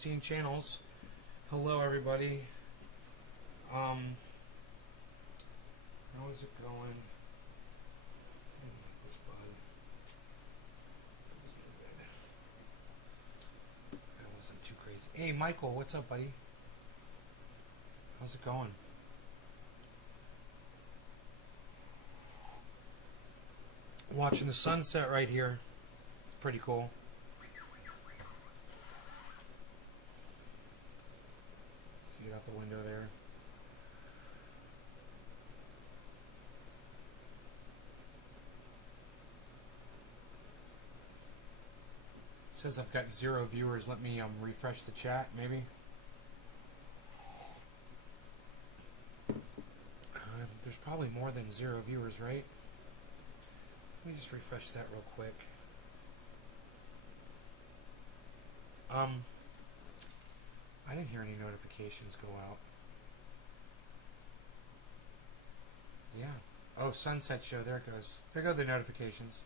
16 channels. Hello, everybody. How is it going? I didn't like this bud. That was no good. That wasn't too crazy. Hey, Michael, what's up, buddy? How's it going? Watching the sunset right here. It's pretty cool. See it out the window there. It says I've got 0 viewers. Let me refresh the chat, maybe. There's probably more than 0 viewers, right? Let me just refresh that real quick. I didn't hear any notifications go out. Yeah. Oh, sunset show. There it goes. There go the notifications.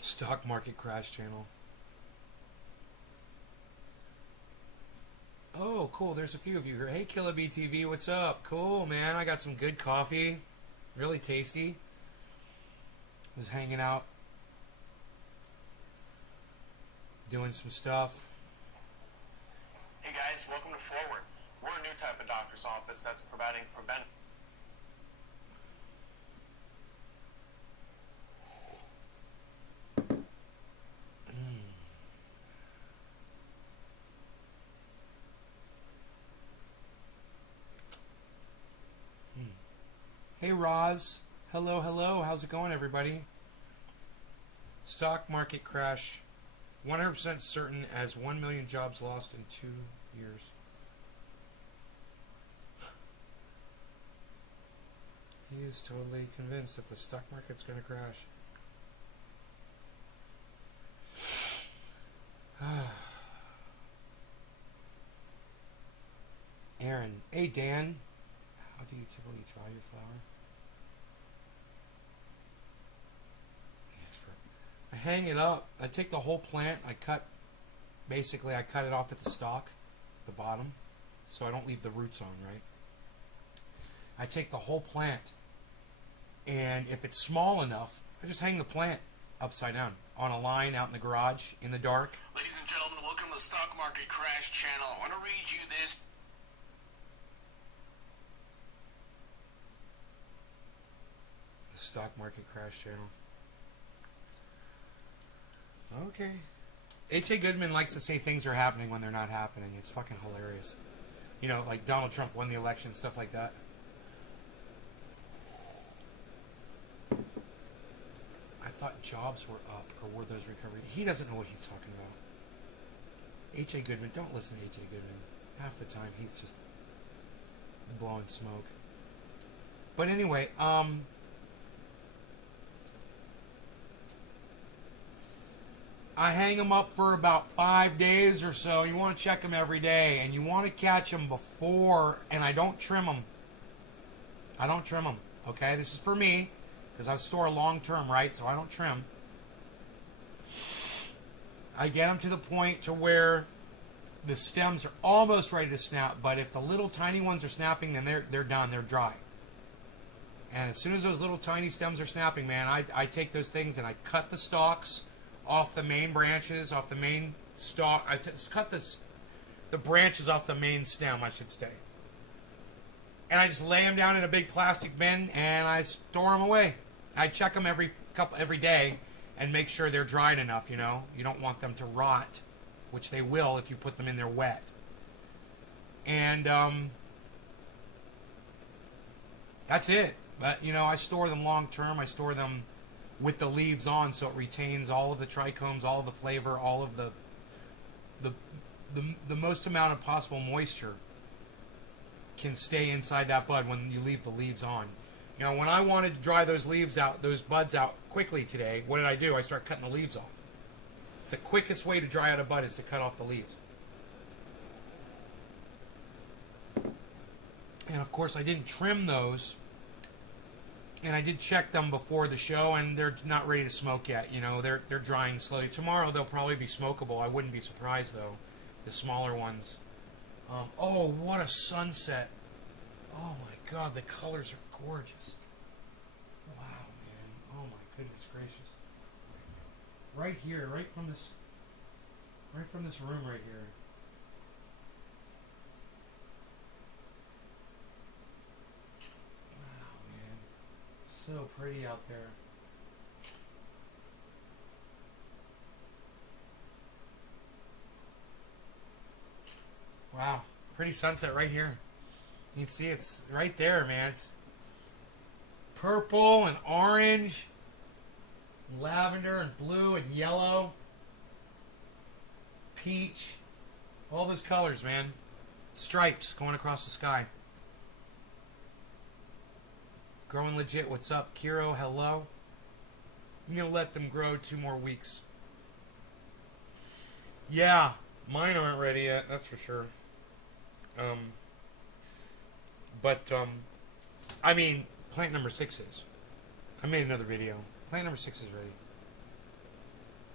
Stock market crash channel. Oh, cool. There's a few of you here. Hey, Killa BTV, what's up? Cool, man. I got some good coffee. Really tasty. Was hanging out. Doing some stuff. Hey, guys. Welcome to Forward. We're a new type of doctor's office that's providing preventive. Hey, Roz. Hello, hello. How's it going, everybody? Stock market crash. 100% certain as 1 million jobs lost in 2 years. He is totally convinced that the stock market's going to crash. Aaron. Hey, Dan. How do you typically dry your flour? I hang it up. I take the whole plant. I cut it off at the stalk, the bottom, so I don't leave the roots on, right? I take the whole plant, and if it's small enough, I just hang the plant upside down on a line out in the garage in the dark. Ladies and gentlemen, welcome to the Stock Market Crash Channel. I want to read you this. The stock market crash channel. Okay. H.A. Goodman likes to say things are happening when they're not happening. It's fucking hilarious. You know, like Donald Trump won the election, stuff like that. I thought jobs were up, or were those recovery? He doesn't know what he's talking about. H.A. Goodman, don't listen to H.A. Goodman. Half the time he's just blowing smoke. But anyway, I hang them up for about 5 days or so. You want to check them every day, and you want to catch them before, and I don't trim them. I don't trim them, okay? This is for me, because I store long term, right? So I don't trim. I get them to the point to where the stems are almost ready to snap, but if the little tiny ones are snapping, then they're done. They're dry. And as soon as those little tiny stems are snapping, man, I take those things and I cut the stalks off the main branches, off the main stalk. I cut the branches off the main stem, I should say. And I just lay them down in a big plastic bin and I store them away. I check them every day and make sure they're dried enough, you know. You don't want them to rot, which they will if you put them in there wet. And that's it. But, you know, I store them long term. I store them with the leaves on, so it retains all of the trichomes, all of the flavor, all of the most amount of possible moisture can stay inside that bud when you leave the leaves on. You know, when I wanted to dry those leaves out, those buds out quickly today, what did I do? I started cutting the leaves off. It's the quickest way to dry out a bud is to cut off the leaves. And of course, I didn't trim those. And I did check them before the show, and they're not ready to smoke yet. You know, they're drying slowly. Tomorrow they'll probably be smokable. I wouldn't be surprised though. The smaller ones. Oh, what a sunset! Oh my God, the colors are gorgeous. Wow, man. Oh my goodness gracious. Right here, right from this room right here. Wow, man. So pretty out there. Wow, pretty sunset right here. You can see it's right there, man. It's purple and orange, lavender and blue and yellow, peach, all those colors, man. Stripes going across the sky. Growing legit. What's up, Kiro? Hello. I'm gonna let them grow 2 more weeks. Yeah, mine aren't ready yet. That's for sure. I mean, plant number 6 is. I made another video. Plant number 6 is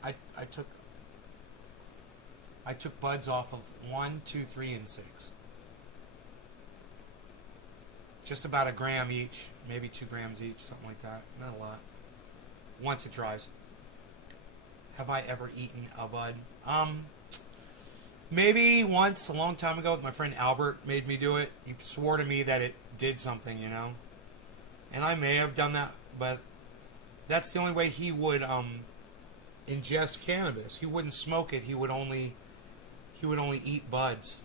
ready. I took buds off of 1, 2, 3, and 6. Just about a gram each, maybe 2 grams each, something like that. Not a lot. Once it dries. Have I ever eaten a bud? Maybe once, a long time ago, my friend Albert made me do it. He swore to me that it did something, you know. And I may have done that, but that's the only way he would ingest cannabis. He wouldn't smoke it. He would only eat buds.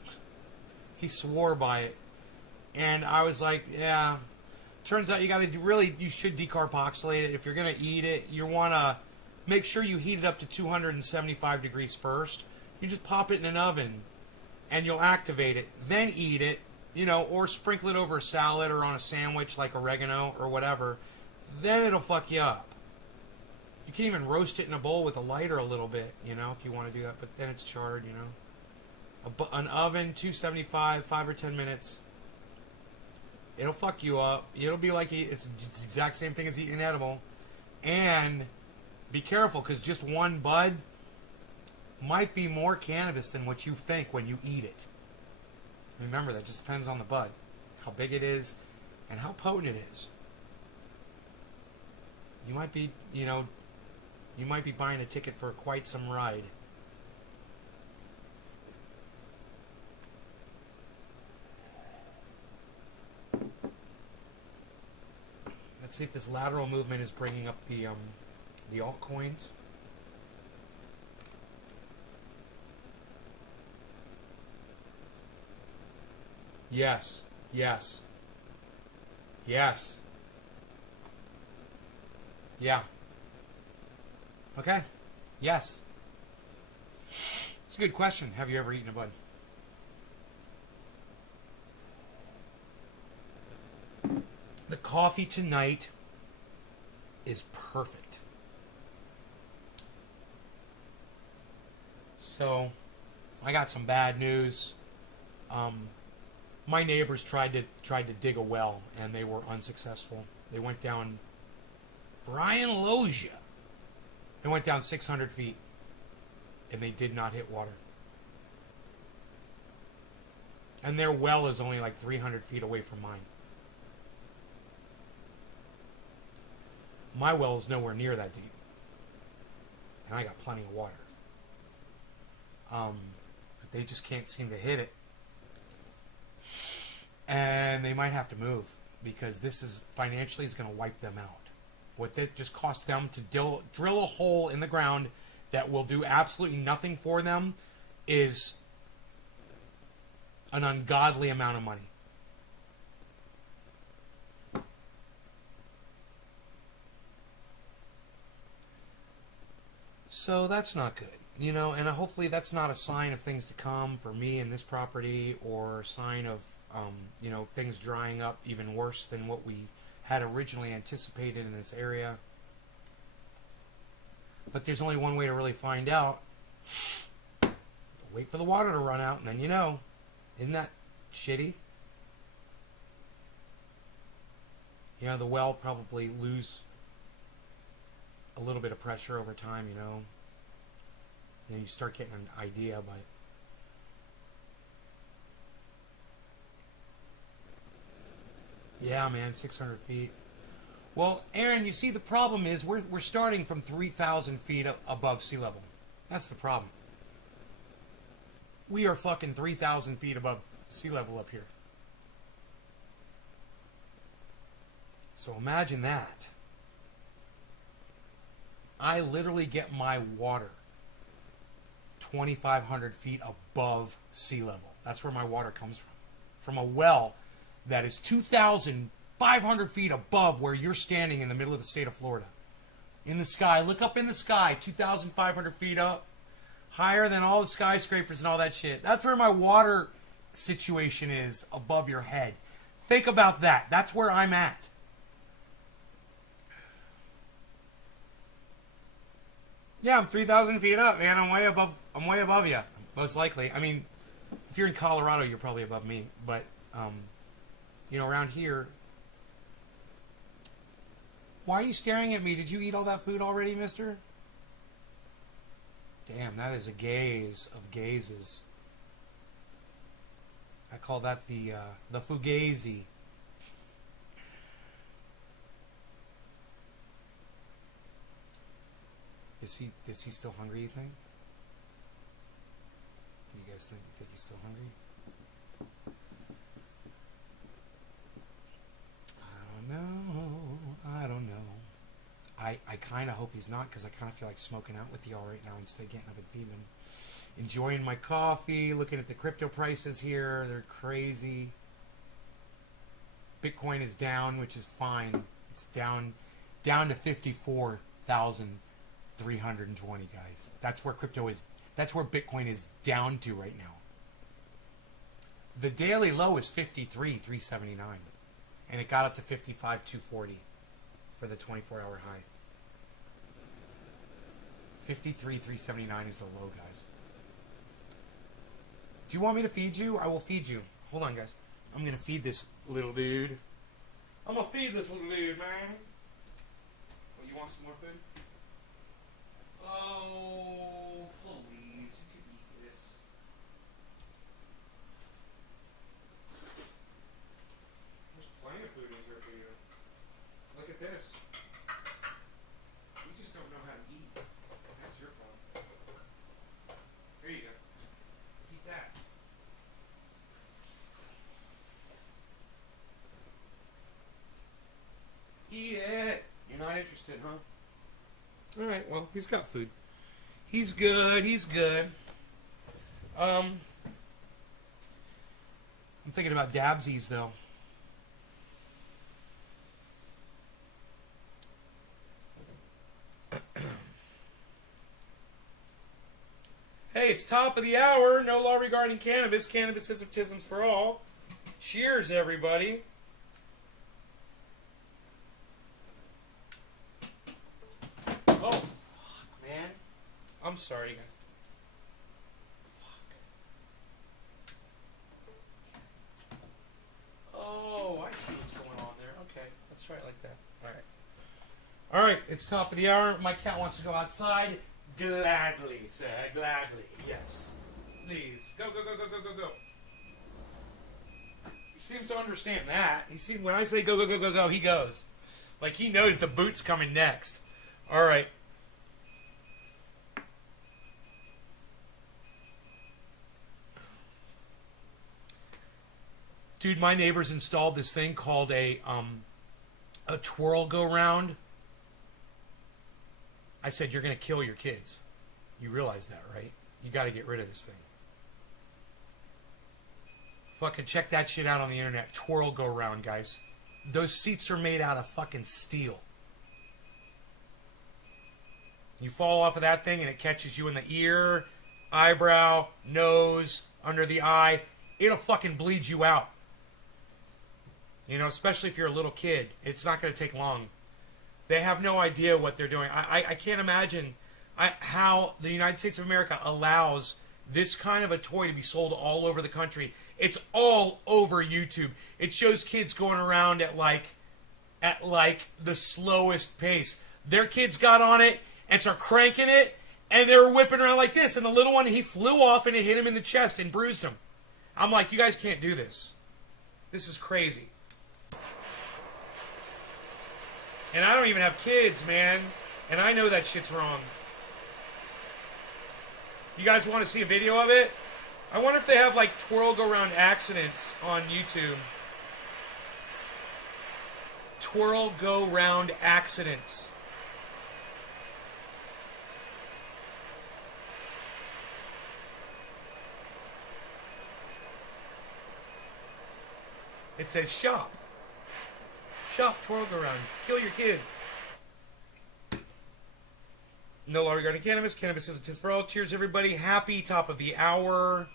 He swore by it. And I was like, yeah. Turns out you should decarboxylate it. If you're gonna eat it, you wanna make sure you heat it up to 275 degrees first. You just pop it in an oven, and you'll activate it. Then eat it, you know, or sprinkle it over a salad or on a sandwich like oregano or whatever. Then it'll fuck you up. You can even roast it in a bowl with a lighter a little bit, you know, if you want to do that. But then it's charred, you know. An oven, 275, 5 or 10 minutes. It'll fuck you up. It'll be like it's the exact same thing as eating an edible. And be careful, because just one bud might be more cannabis than what you think when you eat it. Remember, that just depends on the bud, how big it is, and how potent it is. You might be, you know, buying a ticket for quite some ride. Let's see if this lateral movement is bringing up the altcoins. Yes. Yes. Yes. Yeah. Okay. Yes. It's a good question. Have you ever eaten a bud? The coffee tonight is perfect. So, I got some bad news. My neighbors tried to dig a well, and they were unsuccessful. They went down Brian Logia. They went down 600 feet, and they did not hit water. And their well is only like 300 feet away from mine. My well is nowhere near that deep, and I got plenty of water. But they just can't seem to hit it. And they might have to move, because this is financially is going to wipe them out. What it just cost them to drill a hole in the ground that will do absolutely nothing for them is an ungodly amount of money. So that's not good, you know, and hopefully that's not a sign of things to come for me and this property, or a sign of you know, things drying up even worse than what we had originally anticipated in this area. But there's only one way to really find out. Wait for the water to run out, and then you know. Isn't that shitty? You know, the well probably lose a little bit of pressure over time, you know. Then you start getting an idea, but yeah, man, 600 feet. Well, Aaron, you see, the problem is we're starting from 3,000 feet above sea level. That's the problem. We are fucking 3,000 feet above sea level up here. So imagine that. I literally get my water 2,500 feet above sea level. That's where my water comes from. From a well that is 2,500 feet above where you're standing in the middle of the state of Florida. In the sky. Look up in the sky. 2,500 feet up. Higher than all the skyscrapers and all that shit. That's where my water situation is, above your head. Think about that. That's where I'm at. Yeah, I'm 3,000 feet up, man. I'm way above you, most likely. I mean, if you're in Colorado, you're probably above me. But, you know, around here... Why are you staring at me? Did you eat all that food already, mister? Damn, that is a gaze of gazes. I call that the fugazi. Is he still hungry, you think? Do you guys think he's still hungry? I don't know. I kind of hope he's not, because I kind of feel like smoking out with y'all right now instead of getting up and feeding him. Enjoying my coffee, looking at the crypto prices here. They're crazy. Bitcoin is down, which is fine. It's down to 54,320, guys. That's where crypto is. That's where Bitcoin is down to right now. The daily low is 53,379. And it got up to 55,240 for the 24-hour high. 53,379 is the low, guys. Do you want me to feed you? I will feed you. Hold on, guys. I'm going to feed this little dude. I'm going to feed this little dude, man. Oh, you want some more food? Oh, please. You can eat this. There's plenty of food in here for you. Look at this. You just don't know how to eat. That's your problem. Here you go. Eat that. Eat it. You're not interested, huh? All right. Well, he's got food. He's good. He's good. I'm thinking about dabsies, though. Hey, it's top of the hour. No law regarding cannabis. Cannabis ism for all. Cheers, everybody. Oh, fuck, man. I'm sorry, guys. Fuck. Oh, I see what's going on there. Okay, let's try it like that. All right. All right, it's top of the hour. My cat wants to go outside. Gladly, sir. Gladly. Yes. Please. Go, go, go, go, go, go, go. He seems to understand that. He seems, when I say go, go, go, go, go, he goes. Like he knows the boot's coming next. All right. Dude, my neighbors installed this thing called a twirl go round. I said, you're going to kill your kids. You realize that, right? You got to get rid of this thing. Fucking check that shit out on the internet. Twirl go round, guys. Those seats are made out of fucking steel. You fall off of that thing and it catches you in the ear, eyebrow, nose, under the eye. It'll fucking bleed you out. You know, especially if you're a little kid. It's not going to take long. They have no idea what they're doing. I can't imagine how the United States of America allows this kind of a toy to be sold all over the country. It's all over YouTube. It shows kids going around at at like the slowest pace. Their kids got on it and started cranking it, and they were whipping around like this. And the little one, he flew off and it hit him in the chest and bruised him. I'm like, you guys can't do this. This is crazy. And I don't even have kids, man. And I know that shit's wrong. You guys want to see a video of it? I wonder if they have like twirl go round accidents on YouTube. Twirl go round accidents. It says shop. Shop twirl go round. Kill your kids. No law regarding cannabis. Cannabis is a piss for all. Cheers, everybody. Happy top of the hour.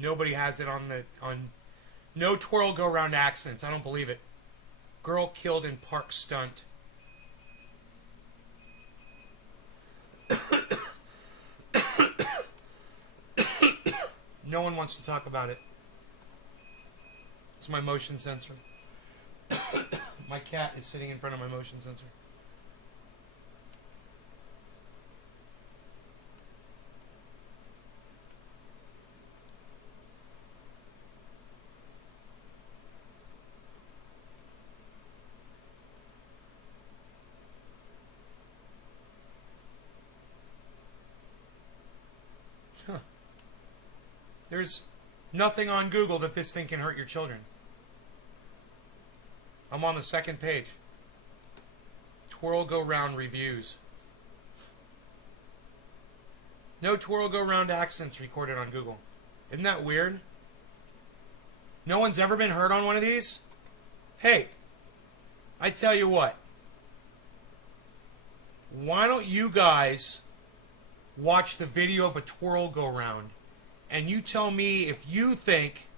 Nobody has it on no twirl go round accidents. I don't believe it. Girl killed in park stunt. No one wants to talk about it. It's my motion sensor. My cat is sitting in front of my motion sensor. There's nothing on Google that this thing can hurt your children. I'm on the second page. Twirl go round reviews. No twirl go round accidents recorded on Google. Isn't that weird? No one's ever been hurt on one of these? Hey, I tell you what. Why don't you guys watch the video of a twirl go round? And you tell me if you think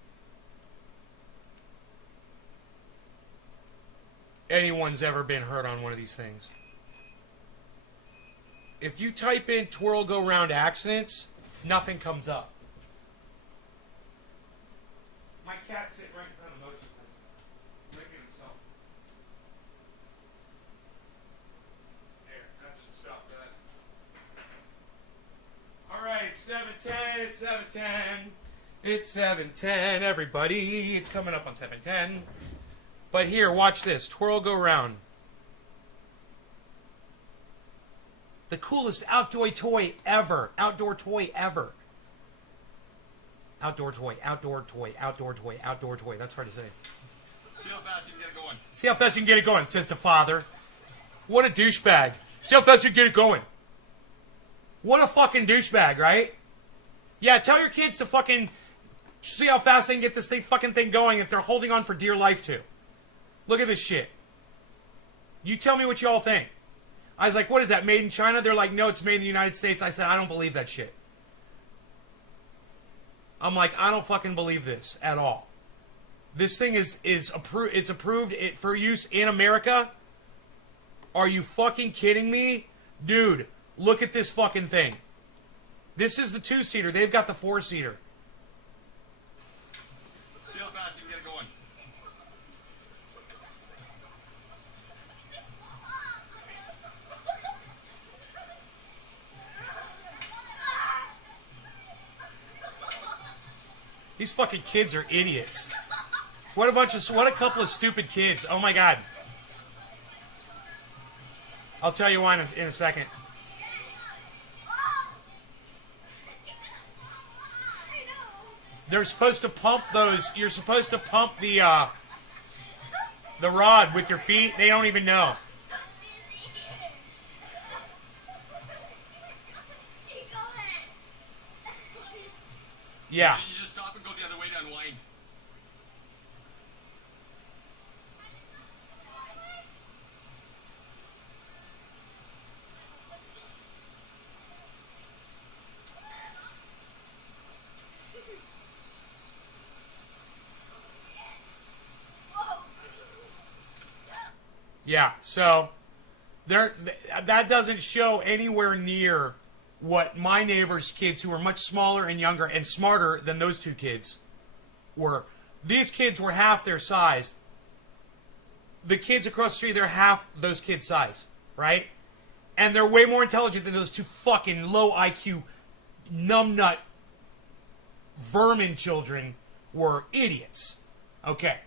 anyone's ever been hurt on one of these things. If you type in twirl go round accidents, nothing comes up. My cat's sitting right in front of the motion sensor, licking himself. There, that should stop that. Alright, it's 7:10, it's 7:10. It's 7:10, everybody. It's coming up on 7:10. But here, watch this. Twirl go round. The coolest outdoor toy ever. Outdoor toy ever. Outdoor toy, outdoor toy, outdoor toy, outdoor toy. That's hard to say. See how fast you can get it going. See how fast you can get it going, says the father. What a douchebag. See how fast you can get it going. What a fucking douchebag, right? Yeah, tell your kids to fucking see how fast they can get this fucking thing going if they're holding on for dear life to. Look at this shit. You tell me what y'all think. I was like, what is that, made in China? They're like, no, it's made in the United States. I said, I don't believe that shit. I'm like, I don't fucking believe this at all. This thing is approved. It's approved for use in America. Are you fucking kidding me? Dude, look at this fucking thing. This is the 2-seater. They've got the 4-seater. See how fast you can get it going. These fucking kids are idiots. What a couple of stupid kids. Oh my god. I'll tell you why in a second. they're supposed to pump those. You're supposed to pump the rod with your feet. They don't even know. Yeah. You just stop and go the other way to unwind. Yeah, so there that doesn't show anywhere near what my neighbor's kids, who were much smaller and younger and smarter than those two kids, were. These kids were half their size. The kids across the street, they're half those kids' size, right? And they're way more intelligent than those two fucking low IQ, numbnut, vermin children were idiots. Okay,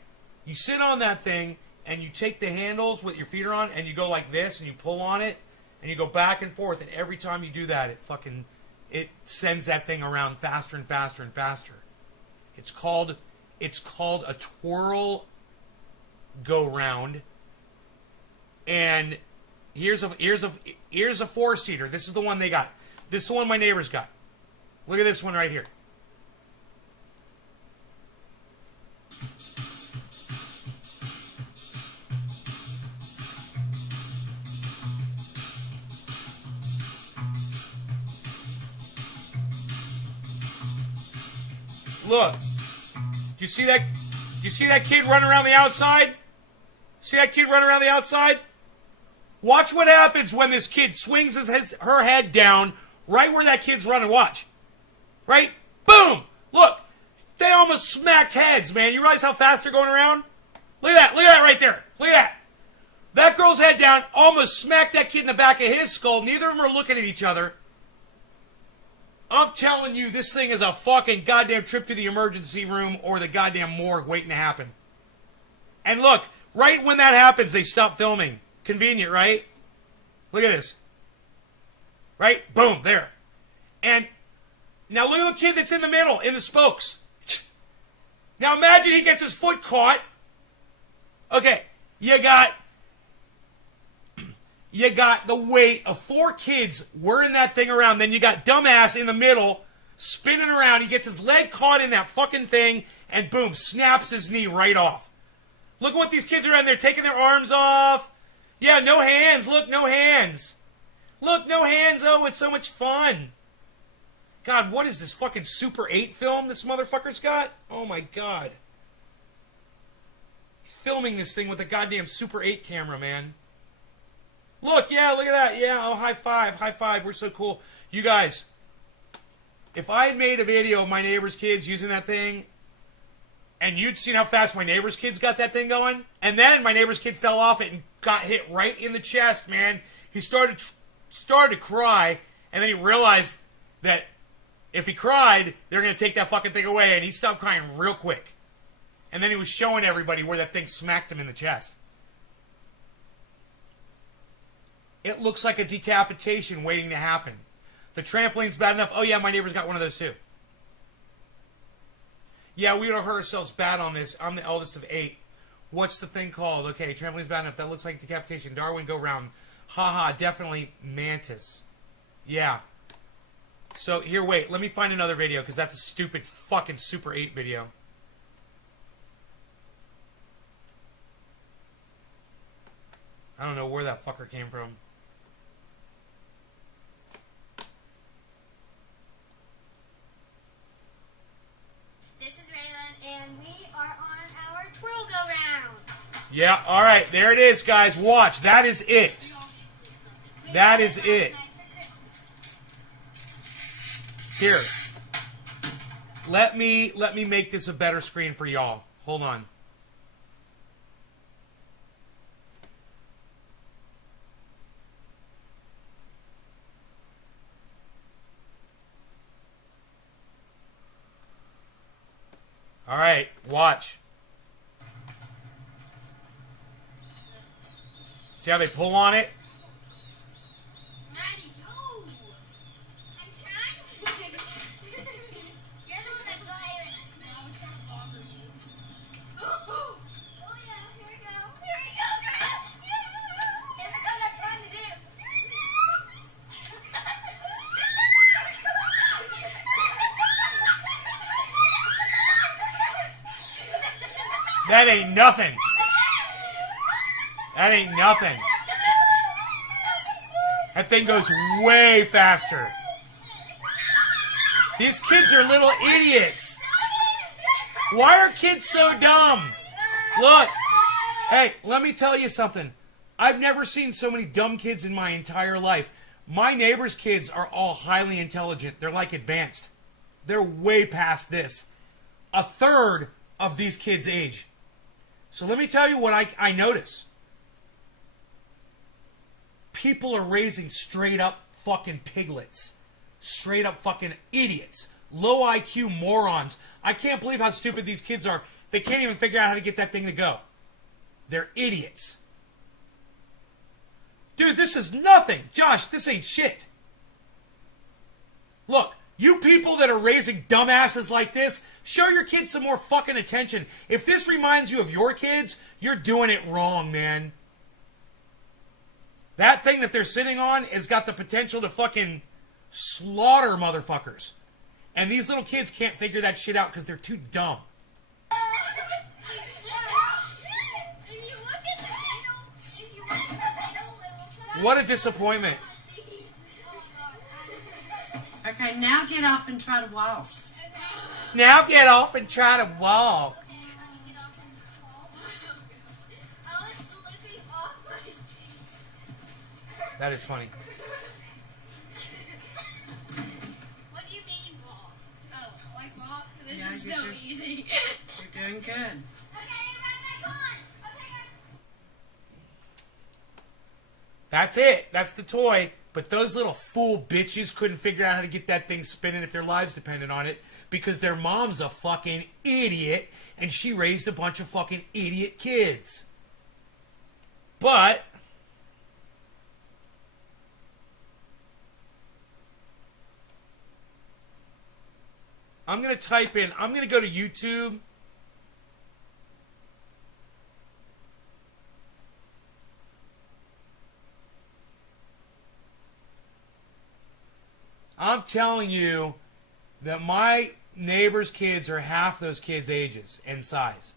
you sit on that thing and you take the handles with your feet are on and you go like this and you pull on it and you go back and forth, and every time you do that, it sends that thing around faster and faster and faster. It's called a twirl go round. And here's a 4-seater. This is the one they got. This is the one my neighbors got. Look at this one right here. Look. You see that? You see that kid running around the outside? See that kid running around the outside? Watch what happens when this kid swings her head down right where that kid's running. Watch. Right? Boom! Look. They almost smacked heads, man. You realize how fast they're going around? Look at that. Look at that right there. Look at that. That girl's head down almost smacked that kid in the back of his skull. Neither of them are looking at each other. I'm telling you, this thing is a fucking goddamn trip to the emergency room or the goddamn morgue waiting to happen. And look, right when that happens, they stop filming. Convenient, right? Look at this. Right? Boom, there. And now look at the kid that's in the middle, in the spokes. Now imagine he gets his foot caught. Okay, you got the weight of 4 kids whirring that thing around. Then you got dumbass in the middle, spinning around. He gets his leg caught in that fucking thing, and boom, snaps his knee right off. Look at what these kids are in there, taking their arms off. Yeah, no hands. Look, no hands. Look, no hands. Oh, it's so much fun. God, what is this fucking Super 8 film this motherfucker's got? Oh my God. He's filming this thing with a goddamn Super 8 camera, man. Look, yeah, look at that. Yeah, oh, high five, high five. We're so cool. You guys, if I had made a video of my neighbor's kids using that thing, and you'd seen how fast my neighbor's kids got that thing going, and then my neighbor's kid fell off it and got hit right in the chest, man. He started to cry, and then he realized that if he cried, they're going to take that fucking thing away, and he stopped crying real quick. And then he was showing everybody where that thing smacked him in the chest. It looks like a decapitation waiting to happen. The trampoline's bad enough. Oh, yeah, my neighbor's got one of those, too. Yeah, we would have hurt ourselves bad on this. I'm the eldest of 8. What's the thing called? Okay, trampoline's bad enough. That looks like decapitation. Darwin, go round. Haha, definitely mantis. Yeah. So, here, wait. Let me find another video, because that's a stupid fucking Super 8 video. I don't know where that fucker came from. This is Raylan, and we are on our twirl go round. Yeah, alright, there it is, guys. Watch, that is it. That is it. Here. Let me make this a better screen for y'all. Hold on. Alright, watch. See how they pull on it? Maddie, go! I'm trying. You're the one that's lying. That ain't nothing. That ain't nothing. That thing goes way faster. These kids are little idiots. Why are kids so dumb? Look. Hey, let me tell you something. I've never seen so many dumb kids in my entire life. My neighbor's kids are all highly intelligent. They're like advanced. They're way past this. A third of these kids' age. So let me tell you what I notice. People are raising straight up fucking piglets. Straight up fucking idiots. Low IQ morons. I can't believe how stupid these kids are. They can't even figure out how to get that thing to go. They're idiots. Dude, this is nothing. Josh, this ain't shit. Look, you people that are raising dumbasses like this, show your kids some more fucking attention. If this reminds you of your kids, you're doing it wrong, man. That thing that they're sitting on has got the potential to fucking slaughter motherfuckers. And these little kids can't figure that shit out because they're too dumb. What a disappointment. Okay, now get off and try to walk. Now get off and try to walk. That is funny. What do you mean walk? Oh, like walk? This Yeah, is you're so doing- easy. You're doing good. Okay, everybody back on. Okay. That's it. That's the toy. But those little fool bitches couldn't figure out how to get that thing spinning if their lives depended on it because their mom's a fucking idiot and she raised a bunch of fucking idiot kids. But I'm going to type in, I'm going to go to YouTube. I'm telling you that my neighbor's kids are half those kids' ages and size.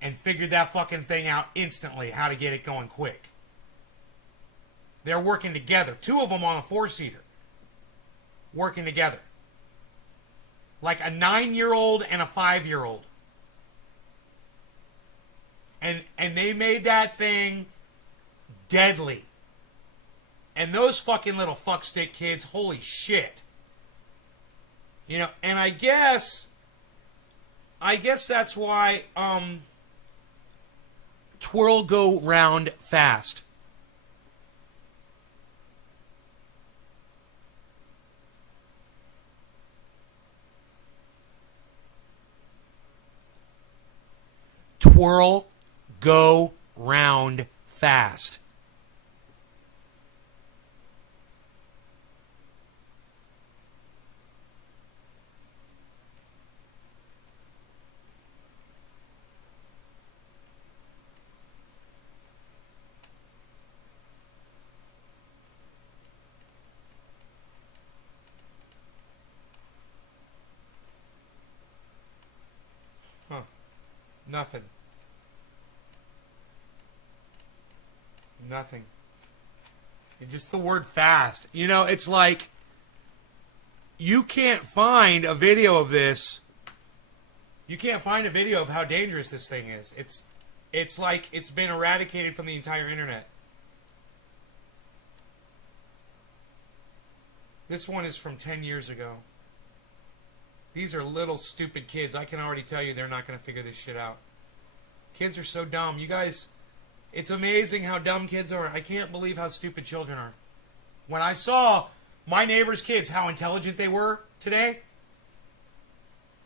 And figured that fucking thing out instantly, how to get it going quick. They're working together. 2 of them on a 4-seater. Working together. Like a 9-year-old and a 5-year-old. And they made that thing deadly. And those fucking little fuckstick kids, holy shit. You know, and I guess that's why, twirl go round fast. Twirl go round fast. Huh. Nothing. Nothing. It's just the word fast. You know, it's like you can't find a video of this. You can't find a video of how dangerous this thing is. It's like it's been eradicated from the entire internet. This one is from 10 years ago. These are little stupid kids. I can already tell you they're not going to figure this shit out. Kids are so dumb. You guys, it's amazing how dumb kids are. I can't believe how stupid children are. When I saw my neighbor's kids, how intelligent they were today,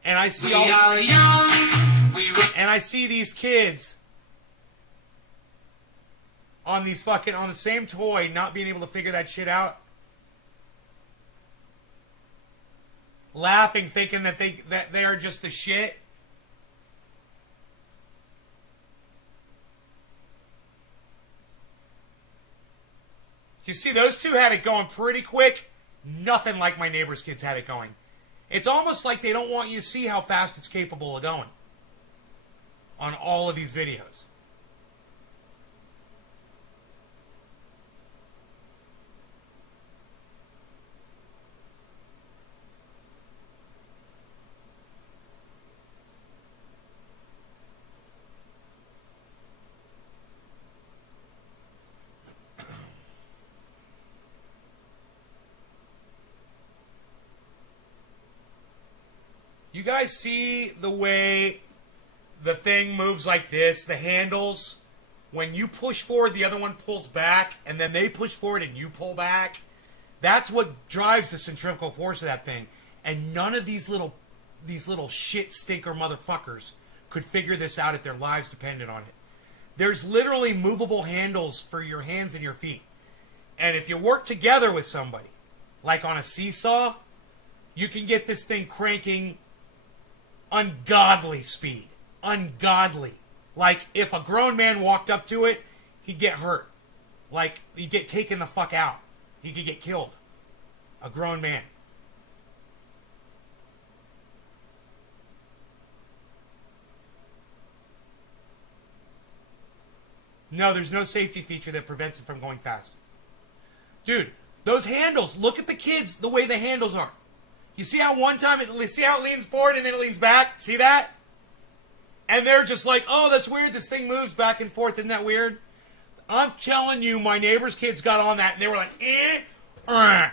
and I see and I see these kids on these fucking, on the same toy, not being able to figure that shit out, laughing, thinking that they are just the shit. You see, those two had it going pretty quick. Nothing like my neighbor's kids had it going. It's almost like they don't want you to see how fast it's capable of going. on all of these videos. You guys see the way the thing moves like this? The handles, when you push forward, the other one pulls back, and then they push forward and you pull back. That's what drives the centrifugal force of that thing. And none of these little shit stinker motherfuckers could figure this out if their lives depended on it. There's literally movable handles for your hands and your feet. And if you work together with somebody, like on a seesaw, you can get this thing cranking ungodly speed. Ungodly. Like, if a grown man walked up to it, he'd get hurt. Like, he'd get taken the fuck out. He could get killed. A grown man. No, there's no safety feature that prevents it from going fast. Dude, those handles, look at the kids, the way the handles are. You see how one time, see how it leans forward and then it leans back? See that? And they're just like, oh, that's weird. This thing moves back and forth. Isn't that weird? I'm telling you, my neighbor's kids got on that and they were like, wah.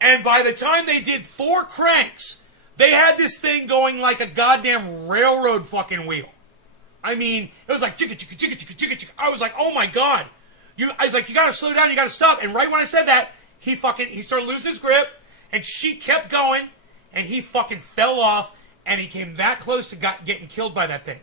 And by the time they did 4 cranks, they had this thing going like a goddamn railroad fucking wheel. I mean, it was like, chicka, chicka, chicka, chicka, chicka, chicka. I was like, oh my God. I was like, you gotta slow down, you gotta stop. And right when I said that, he started losing his grip, and she kept going, and he fucking fell off, and he came that close to getting killed by that thing.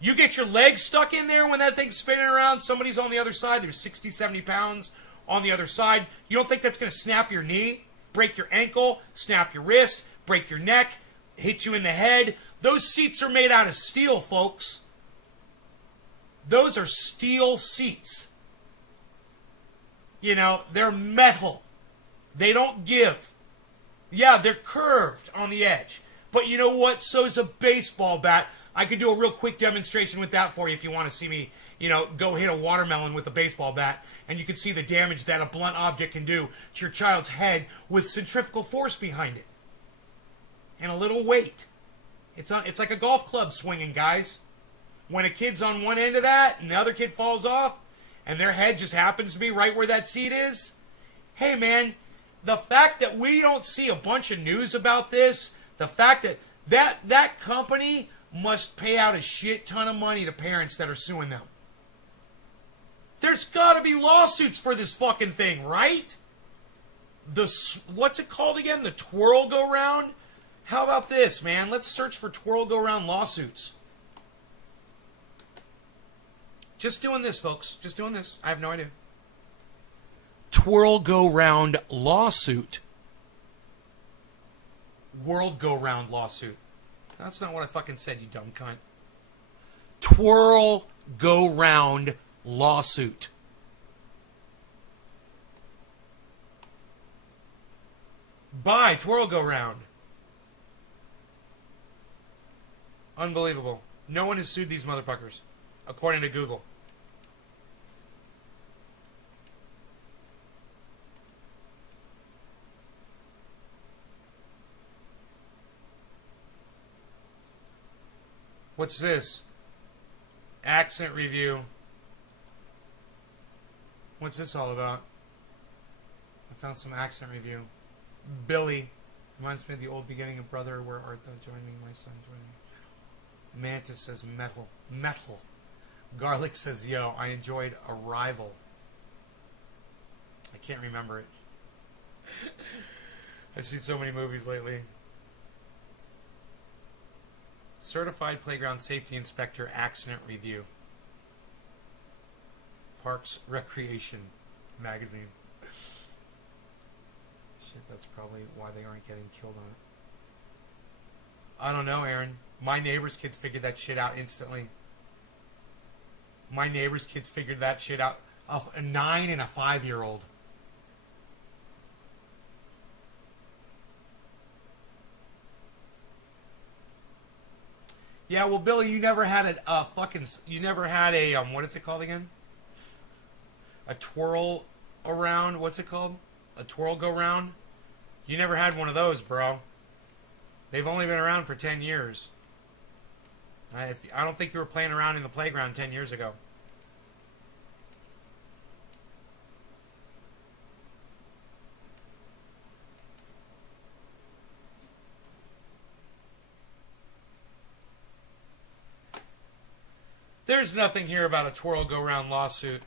You get your legs stuck in there when that thing's spinning around, somebody's on the other side, there's 60, 70 pounds on the other side. You don't think that's going to snap your knee, break your ankle, snap your wrist, break your neck, hit you in the head? Those seats are made out of steel, folks. Those are steel seats. You know, they're metal. They don't give. Yeah, they're curved on the edge. But you know what? So is a baseball bat. I could do a real quick demonstration with that for you if you want to see me, go hit a watermelon with a baseball bat. And you can see the damage that a blunt object can do to your child's head with centrifugal force behind it. And a little weight. It's like a golf club swinging, guys. When a kid's on one end of that and the other kid falls off, and their head just happens to be right where that seat is. Hey, man, the fact that we don't see a bunch of news about this, the fact that company must pay out a shit ton of money to parents that are suing them. There's got to be lawsuits for this fucking thing, right? What's it called again? The twirl go round? How about this, man? Let's search for twirl go round lawsuits. Just doing this, folks. Just doing this. I have no idea. Twirl go round lawsuit. World go round lawsuit. That's not what I fucking said, you dumb cunt. Twirl go round lawsuit. Buy twirl go round. Unbelievable. No one has sued these motherfuckers, according to Google. What's this? Accent review. What's this all about? I found some accent review. Billy. Reminds me of the old beginning of Brother, where art thou join me, my son join me. Mantis says metal. Metal. Garlic says, yo, I enjoyed Arrival. I can't remember it. I've seen so many movies lately. Certified Playground Safety Inspector Accident Review. Parks Recreation Magazine. Shit, that's probably why they aren't getting killed on it. I don't know, Aaron. My neighbor's kids figured that shit out instantly. My neighbor's kids figured that shit out. A 9 and a 5-year-old. Yeah, well, Billy, you never had you never had a, what is it called again? A twirl around, what's it called? A twirl go round? You never had one of those, bro. They've only been around for 10 years. I don't think you were playing around in the playground 10 years ago. There's nothing here about a twirl go round lawsuit.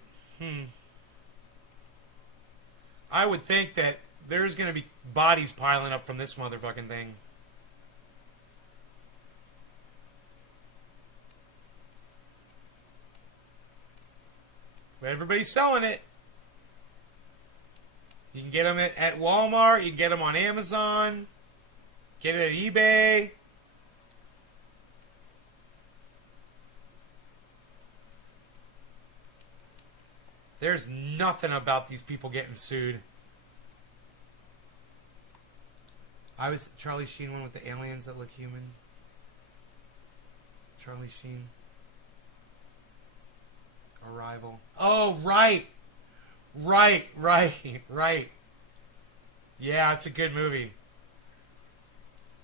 I would think that there's going to be bodies piling up from this motherfucking thing. But everybody's selling it. You can get them at Walmart. You can get them on Amazon. Get it at eBay. There's nothing about these people getting sued. I was Charlie Sheen one with the aliens that look human. Charlie Sheen. Arrival. Oh, right. Right. Yeah, it's a good movie.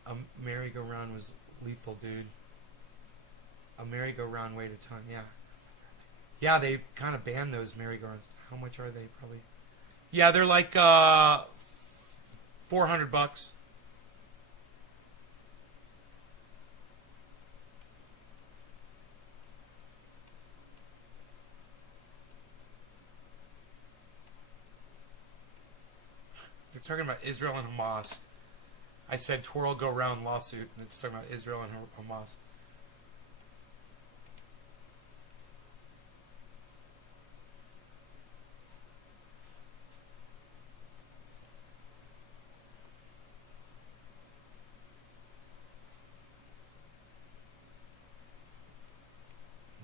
A merry-go-round was lethal, dude. A merry-go-round weighed a ton, yeah. Yeah, they kind of banned those merry-go-rounds. How much are they, probably? Yeah, they're like $400. They're talking about Israel and Hamas. I said twirl go round lawsuit, and it's talking about Israel and Hamas.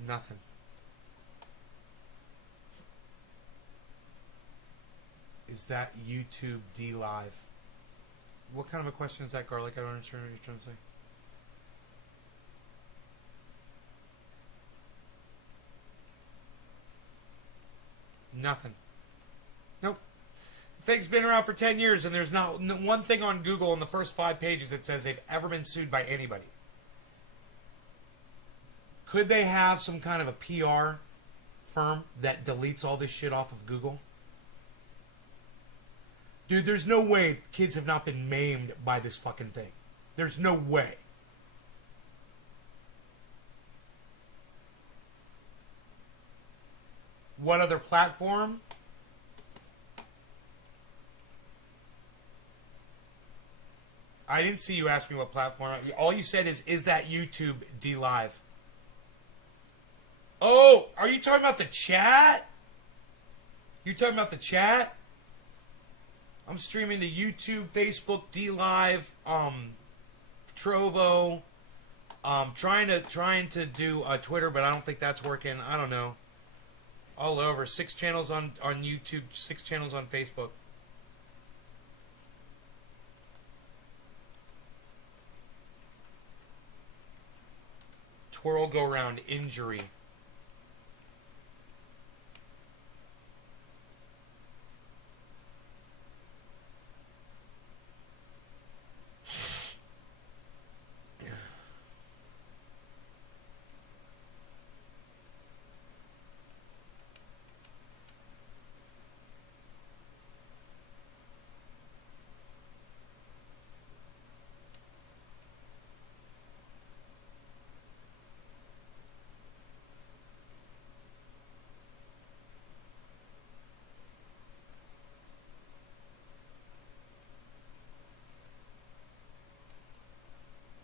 Nothing. Is that YouTube D Live? What kind of a question is that, Garlic? I don't understand what you're trying to say. Nothing. Nope. The thing's been around for 10 years, and there's not one thing on Google in the first 5 pages that says they've ever been sued by anybody. Could they have some kind of a PR firm that deletes all this shit off of Google? Dude, there's no way kids have not been maimed by this fucking thing. There's no way. What other platform? I didn't see you ask me what platform. All you said is that YouTube D Live? Oh, are you talking about the chat? You're talking about the chat? I'm streaming to YouTube, Facebook, D Live, Trovo. Trying to do Twitter, but I don't think that's working. I don't know. All over. 6 channels on YouTube, 6 channels on Facebook. Twirl go round injury.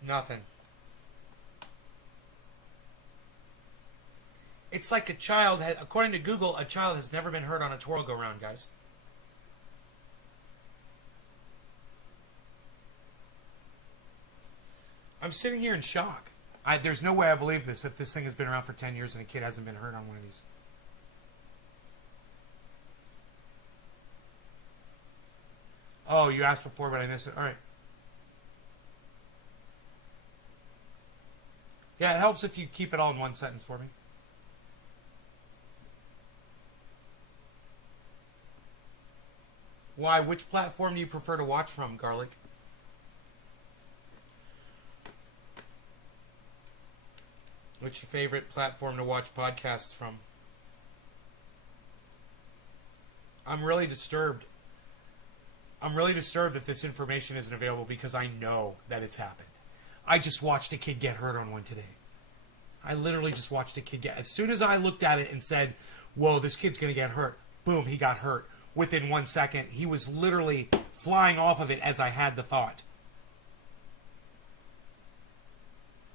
Nothing. It's like a child, according to Google, a child has never been hurt on a twirl go round, guys. I'm sitting here in shock. There's no way I believe this, that this thing has been around for 10 years and a kid hasn't been hurt on one of these. Oh, you asked before, but I missed it. All right. Yeah, it helps if you keep it all in one sentence for me. Why? Which platform do you prefer to watch from, Garlic? What's your favorite platform to watch podcasts from? I'm really disturbed. I'm really disturbed that this information isn't available because I know that it's happened. I just watched a kid get hurt on one today. I literally just watched a kid get... As soon as I looked at it and said, whoa, this kid's going to get hurt, boom, he got hurt. Within 1 second, he was literally flying off of it as I had the thought.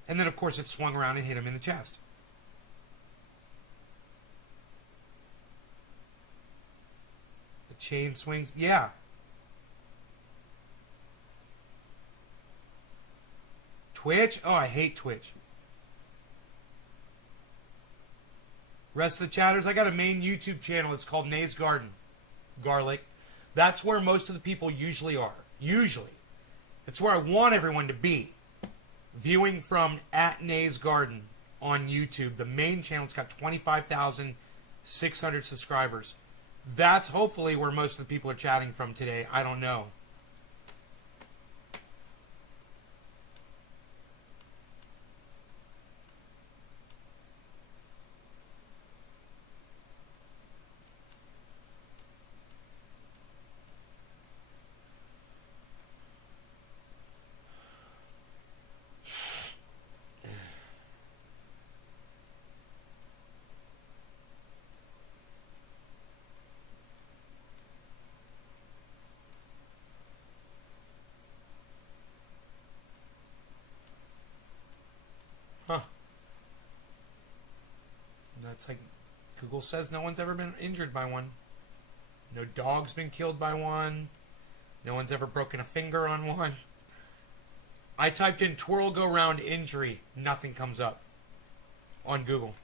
And then, of course, it swung around and hit him in the chest. The chain swings. Yeah. Twitch? Oh, I hate Twitch. Rest of the chatters, I got a main YouTube channel. It's called Nay's Garden. Garlic. That's where most of the people usually are. Usually. It's where I want everyone to be. Viewing from @Nay's Garden on YouTube. The main channel's got 25,600 subscribers. That's hopefully where most of the people are chatting from today. I don't know. Huh. That's like, Google says no one's ever been injured by one. No dog's been killed by one. No one's ever broken a finger on one. I typed in twirl go round injury. Nothing comes up on Google.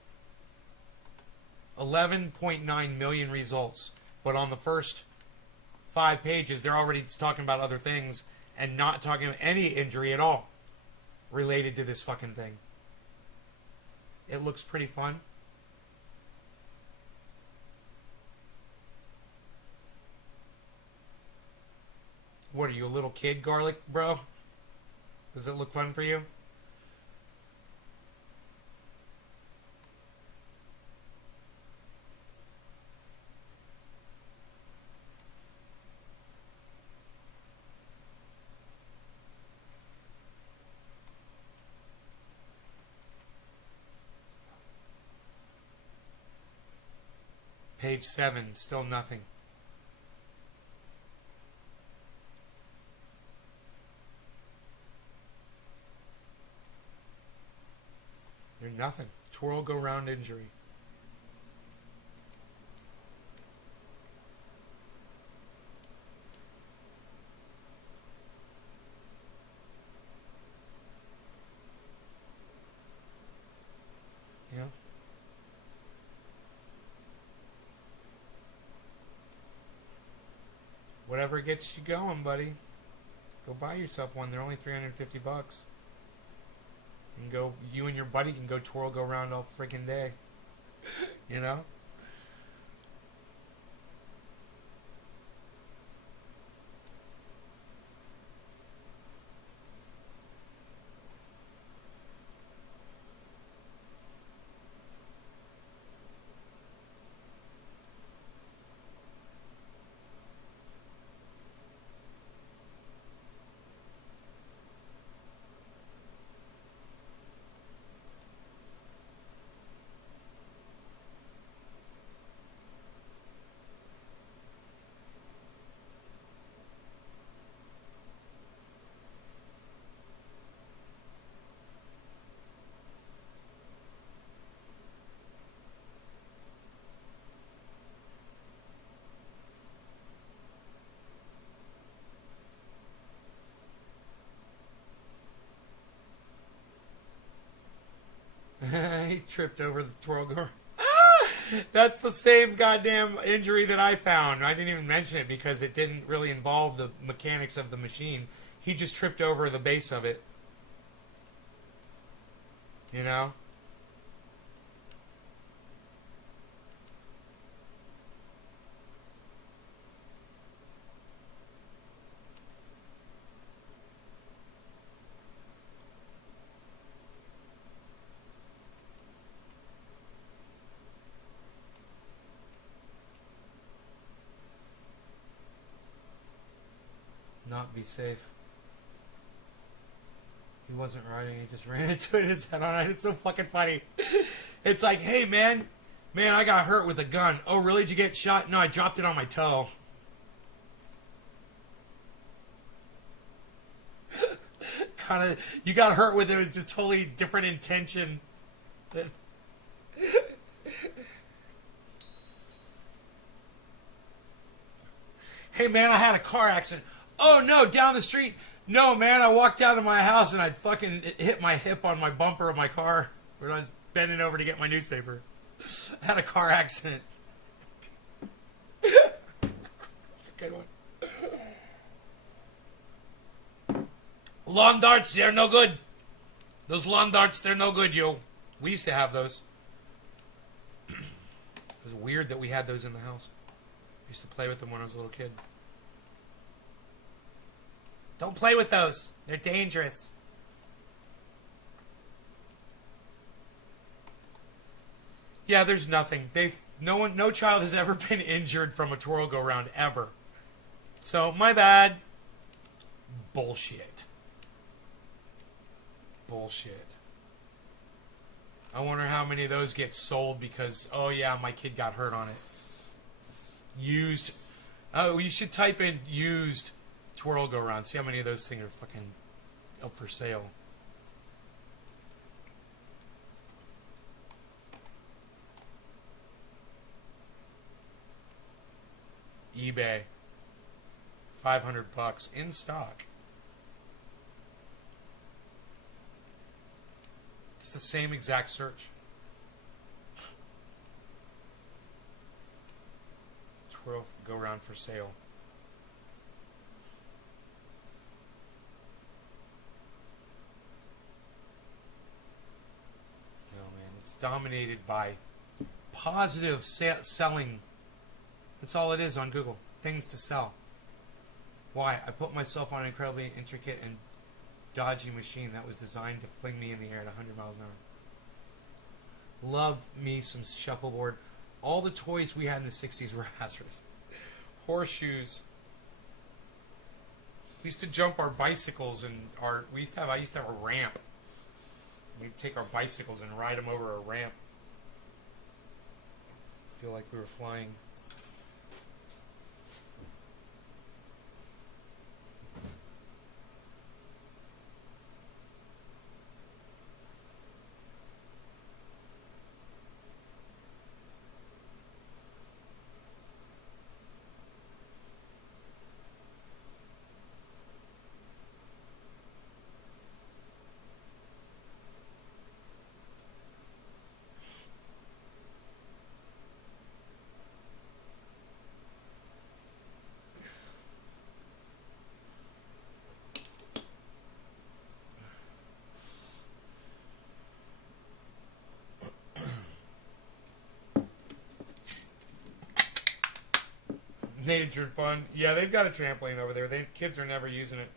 11.9 million results. But on the first 5 pages, they're already talking about other things and not talking about any injury at all related to this fucking thing. It looks pretty fun. What are you, a little kid, Garlic, bro? Does it look fun for you? Page 7, still nothing. There's nothing. Twirl go round injury. Yeah. Whatever gets you going, buddy. Go buy yourself one. They're only $350. And go, you and your buddy can go twirl go round all freaking day. You know? He tripped over the twirl go. That's the same goddamn injury that I found. I didn't even mention it because it didn't really involve the mechanics of the machine. He just tripped over the base of it. You know? Not be safe. He wasn't riding, he just ran into it, his head on it. It's so fucking funny. It's like, hey man, I got hurt with a gun. Oh really, did you get shot? No, I dropped it on my toe. Kind of, you got hurt with it, it was just totally different intention. Hey man, I had a car accident. Oh no, down the street. No man, I walked out of my house and I fucking hit my hip on my bumper of my car when I was bending over to get my newspaper. I had a car accident. That's a good one. Lawn darts, they're no good. Those lawn darts, they're no good, yo. We used to have those. It was weird that we had those in the house. I used to play with them when I was a little kid. Don't play with those. They're dangerous. Yeah, there's nothing. No child has ever been injured from a twirl go round ever. So, my bad. Bullshit. Bullshit. I wonder how many of those get sold because, oh yeah, my kid got hurt on it. Used. Oh, you should type in used twirl go round. See how many of those things are fucking up for sale. eBay. $500 in stock. It's the same exact search. Twirl go round for sale. Oh man, it's dominated by positive selling. That's all it is on Google. Things to sell. Why? I put myself on an incredibly intricate and dodgy machine that was designed to fling me in the air at 100 miles an hour. Love me some shuffleboard. All the toys we had in the 60s were hazardous. Horseshoes. We used to jump our bicycles and I used to have a ramp. We'd take our bicycles and ride them over a ramp. Feel like we were flying. Nature fun. Yeah, they've got a trampoline over there. Kids are never using it.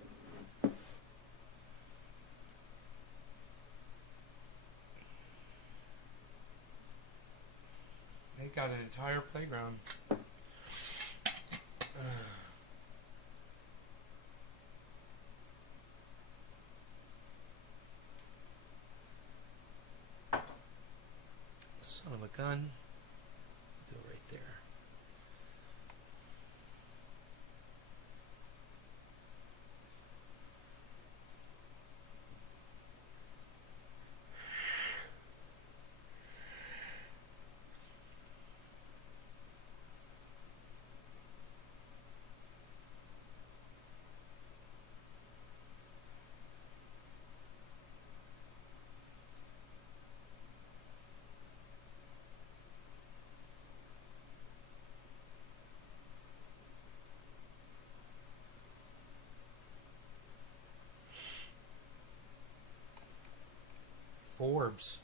They've got an entire playground. Son of a gun. Go right there. orbs.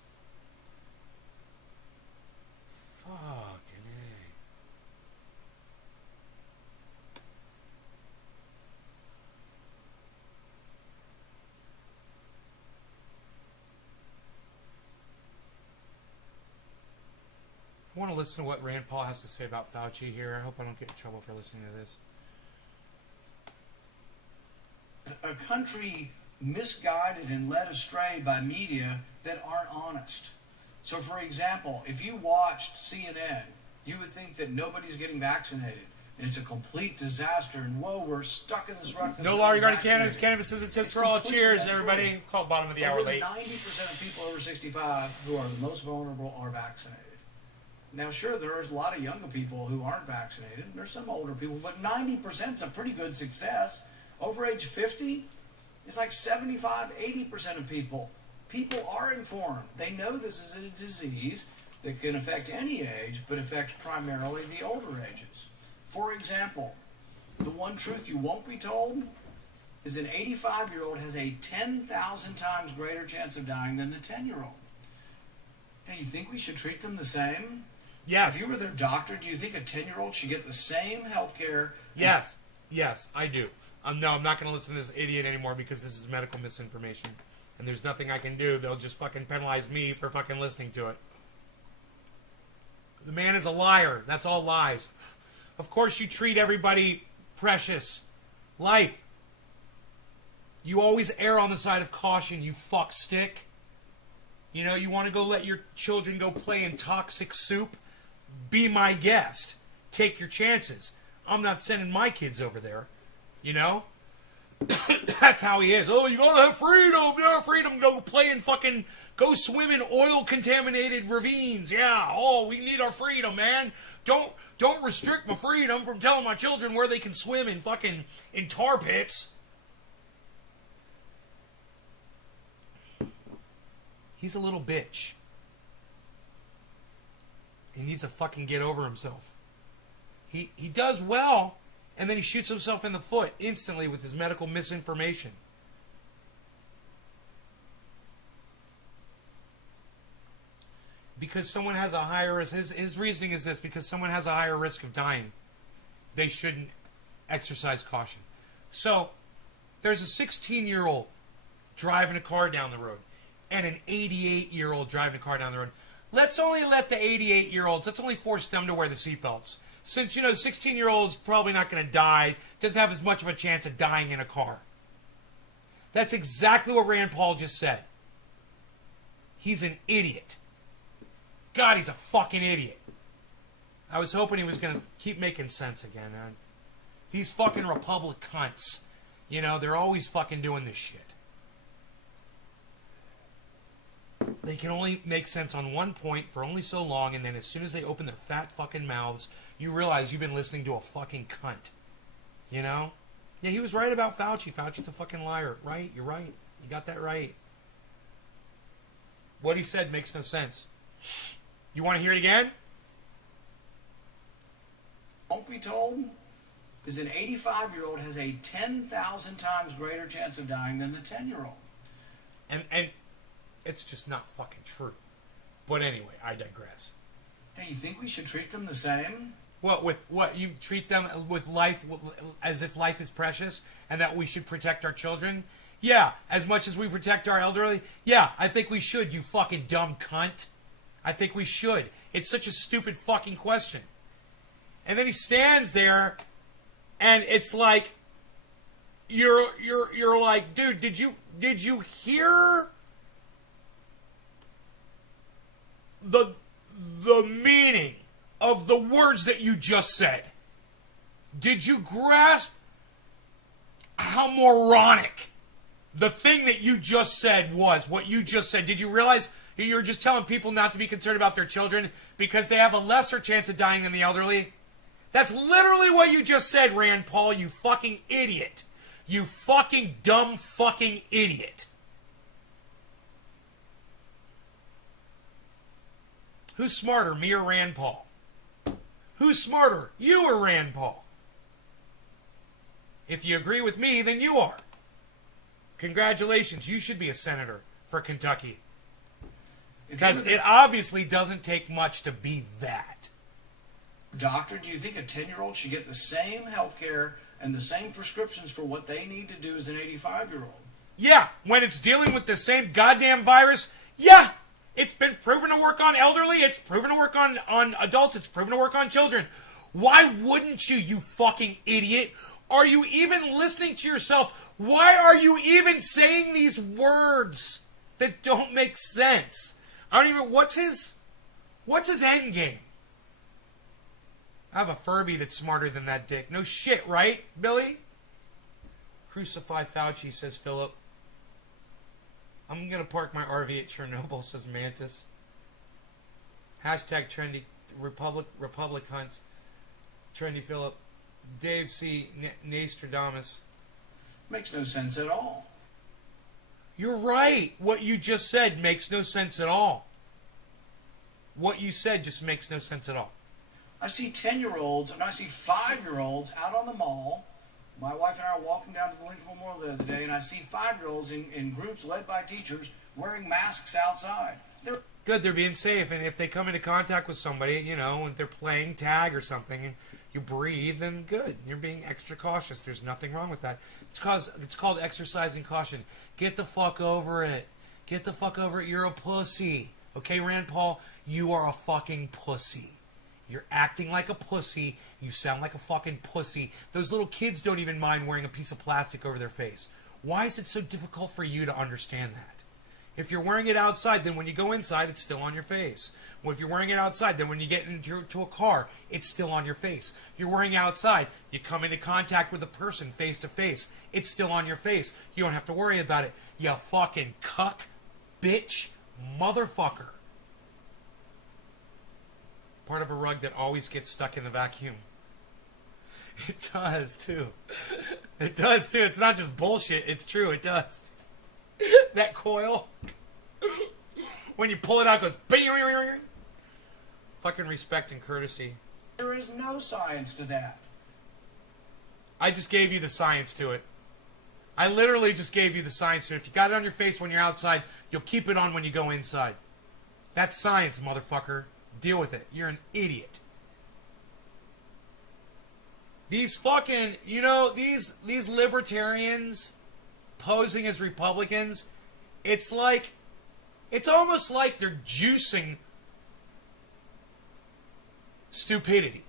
Fucking A. I want to listen to what Rand Paul has to say about Fauci here. I hope I don't get in trouble for listening to this. A country misguided and led astray by media that aren't honest. So, for example, if you watched CNN, you would think that nobody's getting vaccinated. And it's a complete disaster. And whoa, we're stuck in this rut. No law regarding cannabis. Cannabis is a tip for all. Cheers, everybody. Call bottom of the hour Over late. 90% of people over 65 who are the most vulnerable are vaccinated. Now, sure, there's a lot of younger people who aren't vaccinated. There's some older people, but 90% is a pretty good success. Over age 50, it's like 75, 80% of people. People are informed. They know this is a disease that can affect any age, but affects primarily the older ages. For example, the one truth you won't be told is an 85-year-old has a 10,000 times greater chance of dying than the 10-year-old. Now, you think we should treat them the same? Yes. If you were their doctor, do you think a 10-year-old should get the same health care? Yes. Yes, I do. No, I'm not going to listen to this idiot anymore because this is medical misinformation. And there's nothing I can do. They'll just fucking penalize me for fucking listening to it. The man is a liar. That's all lies. Of course you treat everybody precious. Life. You always err on the side of caution, you fuck stick. You know, you want to go let your children go play in toxic soup? Be my guest. Take your chances. I'm not sending my kids over there. You know? That's how he is. Oh, you gotta have freedom. You have freedom to go play in fucking... Go swim in oil-contaminated ravines. Yeah. Oh, we need our freedom, man. Don't restrict my freedom from telling my children where they can swim in fucking... in tar pits. He's a little bitch. He needs to fucking get over himself. He does well, and then he shoots himself in the foot instantly with his medical misinformation. Because someone has a higher risk. His reasoning is this: because someone has a higher risk of dying, they shouldn't exercise caution. So, there's a 16-year-old driving a car down the road, and an 88-year-old driving a car down the road. Let's only let the 88-year-olds, let's only force them to wear the seatbelts. Since, you know, the 16-year-old's probably not going to die, doesn't have as much of a chance of dying in a car. That's exactly what Rand Paul just said. He's an idiot. God, he's a fucking idiot. I was hoping he was going to keep making sense again. These fucking Republic cunts, you know, they're always fucking doing this shit. They can only make sense on one point for only so long, and then as soon as they open their fat fucking mouths, you realize you've been listening to a fucking cunt. You know? Yeah, he was right about Fauci. Fauci's a fucking liar. Right? You're right. You got that right. What he said makes no sense. You want to hear it again? Won't be told is an 85-year-old has a 10,000 times greater chance of dying than the 10-year-old. And it's just not fucking true. But anyway, I digress. Hey, you think we should treat them the same? What, with what? You treat them with life as if life is precious and that we should protect our children? Yeah, as much as we protect our elderly? Yeah, I think we should, you fucking dumb cunt. I think we should. It's such a stupid fucking question. And then he stands there and it's like you're like, dude, did you hear the meaning of the words that you just said? Did you grasp how moronic the thing that you just said was? What you just said. Did you realize you're just telling people not to be concerned about their children because they have a lesser chance of dying than the elderly? That's literally what you just said, Rand Paul, you fucking idiot. You fucking dumb fucking idiot. Who's smarter, me or Rand Paul? Who's smarter, you or Rand Paul? If you agree with me, then you are. Congratulations, you should be a senator for Kentucky. Because it obviously doesn't take much to be that. Doctor, do you think a 10-year-old should get the same health care and the same prescriptions for what they need to do as an 85-year-old? Yeah, when it's dealing with the same goddamn virus, yeah. It's been proven to work on elderly, it's proven to work on adults, it's proven to work on children. Why wouldn't you, you fucking idiot? Are you even listening to yourself? Why are you even saying these words that don't make sense? I don't even, what's his end game? I have a Furby that's smarter than that dick. No shit, right, Billy? Crucify Fauci, says Philip. I'm going to park my RV at Chernobyl, says Mantis. Hashtag trendy Republic hunts. Trendy Philip. Dave C. Nostradamus. Makes no sense at all. You're right. What you just said makes no sense at all. What you said just makes no sense at all. I see 10-year-olds and I see 5-year-olds out on the mall. My wife and I are walking down to the Lincoln Memorial the other day, and I see 5-year-olds in groups led by teachers wearing masks outside. They're Good, they're being safe, and if they come into contact with somebody, you know, if they're playing tag or something, and you breathe, then good. You're being extra cautious. There's nothing wrong with that. It's called exercising caution. Get the fuck over it. Get the fuck over it. You're a pussy. Okay, Rand Paul? You are a fucking pussy. You're acting like a pussy. You sound like a fucking pussy. Those little kids don't even mind wearing a piece of plastic over their face. Why is it so difficult for you to understand that? If you're wearing it outside, then when you go inside, it's still on your face. Well, if you're wearing it outside, then when you get into a car, it's still on your face. You're wearing it outside, you come into contact with a person face to face, it's still on your face. You don't have to worry about it. You fucking cuck, bitch, motherfucker. Part of a rug that always gets stuck in the vacuum. It does, too. It does, too. It's not just bullshit. It's true. It does. That coil. When you pull it out, it goes... Bing. Fucking respect and courtesy. There is no science to that. I just gave you the science to it. I literally just gave you the science to it. If you got it on your face when you're outside, you'll keep it on when you go inside. That's science, motherfucker. Deal with it. You're an idiot. These fucking, you know, these libertarians posing as Republicans, it's almost like they're juicing stupidity.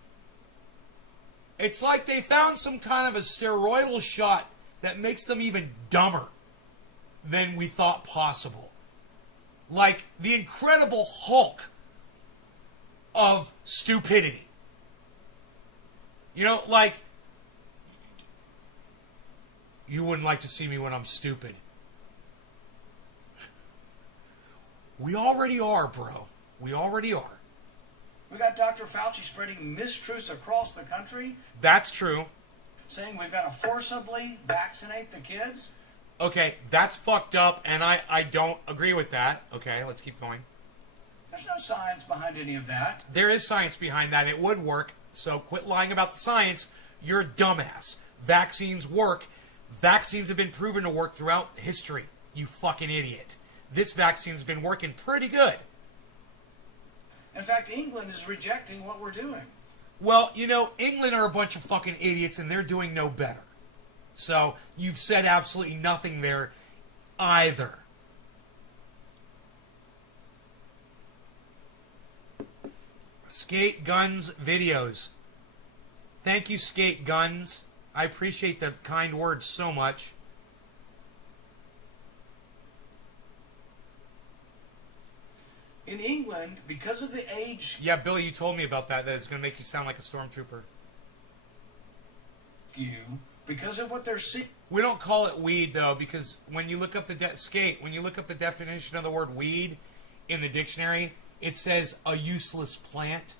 It's like they found some kind of a steroidal shot that makes them even dumber than we thought possible. Like the Incredible Hulk of stupidity. You know, like, you wouldn't like to see me when I'm stupid. We already are, bro. We already are. We got Dr. Fauci spreading mistruths across the country, That's true. saying we've got to forcibly vaccinate the kids. Okay, that's fucked up, and I don't agree with that. Okay, let's keep going. There's no science behind any of that. There is science behind that. It would work. So quit lying about the science. You're a dumbass. Vaccines work. Vaccines have been proven to work throughout history. You fucking idiot. This vaccine's been working pretty good. In fact, England is rejecting what we're doing. Well, you know, England are a bunch of fucking idiots and they're doing no better. So you've said absolutely nothing there either. Skate Guns videos. Thank you, Skate Guns. I appreciate the kind words so much. In England, because of the age Yeah, Billy, you told me about that. That it's going to make you sound like a stormtrooper. skew, because of what they're seeing. We don't call it weed though, because when you look up when you look up the definition of the word weed in the dictionary, it says a useless plant.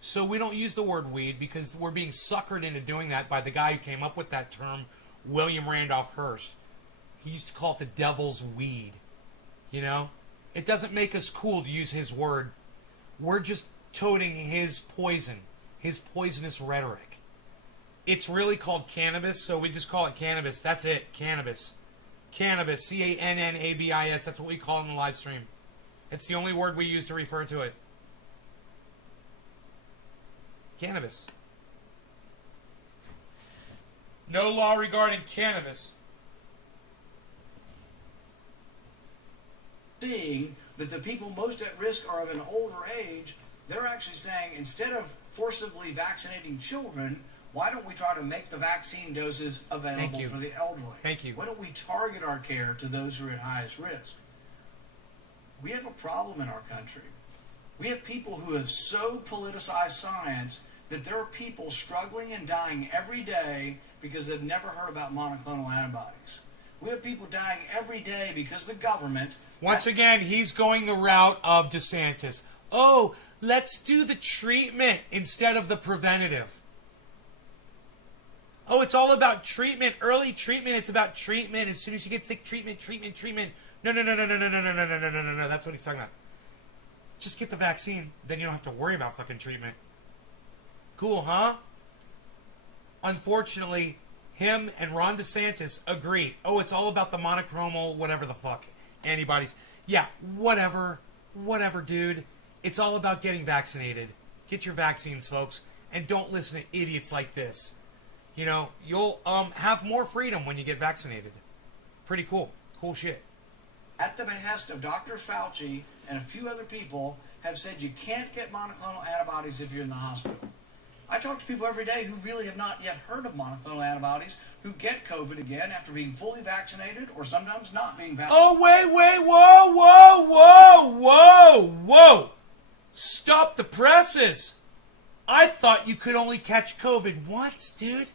So we don't use the word weed because we're being suckered into doing that by the guy who came up with that term, William Randolph Hearst. He used to call it the devil's weed. You know? It doesn't make us cool to use his word. We're just toting his poison, his poisonous rhetoric. It's really called cannabis, so we just call it cannabis. That's it, cannabis. Cannabis, C-A-N-N-A-B-I-S, that's what we call it in the live stream. It's the only word we use to refer to it. Cannabis. No law regarding cannabis. Seeing that the people most at risk are of an older age, they're actually saying instead of forcibly vaccinating children, why don't we try to make the vaccine doses available for the elderly? Thank you. Why don't we target our care to those who are at highest risk? We have a problem in our country. We have people who have so politicized science that there are people struggling and dying every day because they've never heard about monoclonal antibodies. We have people dying every day because the government... Once again, he's going the route of DeSantis. Oh, let's do the treatment instead of the preventative. Oh, it's all about treatment, early treatment. It's about treatment. As soon as you get sick, treatment. No. That's what he's talking about. Just get the vaccine. Then you don't have to worry about fucking treatment. Cool, huh? Unfortunately, him and Ron DeSantis agree. Oh, it's all about the monoclonal, whatever the fuck, antibodies. Yeah, whatever, dude. It's all about getting vaccinated. Get your vaccines, folks, and don't listen to idiots like this. You know, you'll have more freedom when you get vaccinated. Pretty cool. Cool shit. At the behest of Dr. Fauci and a few other people, have said you can't get monoclonal antibodies if you're in the hospital. I talk to people every day who really have not yet heard of monoclonal antibodies, who get COVID again after being fully vaccinated or sometimes not being vaccinated. Oh, whoa. Stop the presses. I thought you could only catch COVID once, dude.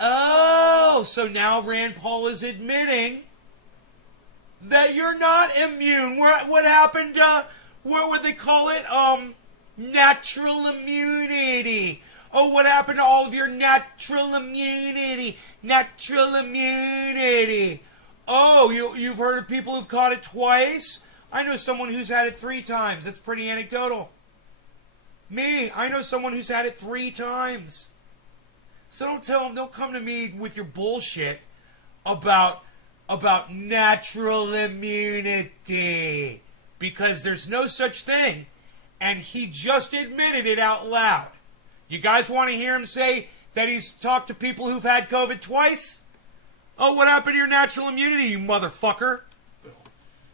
Oh, so now Rand Paul is admitting that you're not immune. What happened to, what would they call it? Natural immunity. Oh, what happened to all of your natural immunity? Oh, you've heard of people who've caught it twice? I know someone who's had it 3 times. That's pretty anecdotal. Me, I know someone who's had it 3 times. So don't come to me with your bullshit about natural immunity. Because there's no such thing. And he just admitted it out loud. You guys want to hear him say that he's talked to people who've had COVID twice? Oh, what happened to your natural immunity, you motherfucker?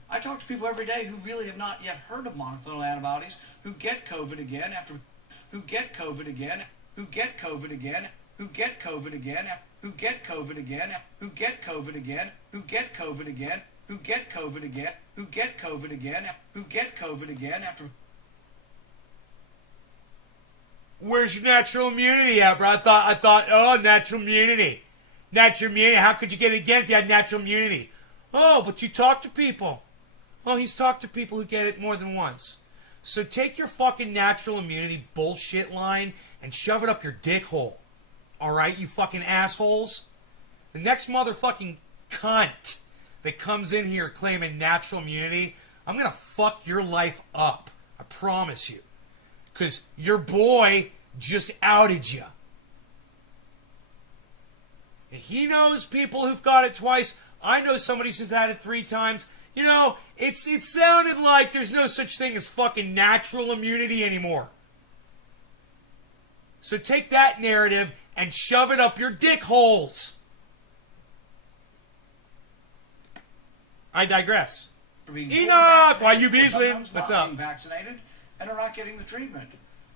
I talk to people every day who really have not yet heard of monoclonal antibodies, who get COVID again after, who get COVID again, who get COVID again, who get COVID again, who get COVID again, who get COVID again, who get COVID again, who get COVID again, who get COVID again, who get COVID again after. Where's your natural immunity at, bro? I thought, oh, natural immunity. Natural immunity, how could you get it again if you had natural immunity? Oh, but you talk to people. Oh, he's talked to people who get it more than once. So take your fucking natural immunity bullshit line and shove it up your dick hole. Alright, you fucking assholes? The next motherfucking cunt that comes in here claiming natural immunity, I'm gonna fuck your life up. I promise you. Because your boy just outed you. And he knows people who've got it twice. I know somebody who's had it 3 times. You know, it sounded like there's no such thing as fucking natural immunity anymore. So take that narrative and shove it up your dick holes. I digress. Enoch, why you Beasley? What's up? Being vaccinated and are not getting the treatment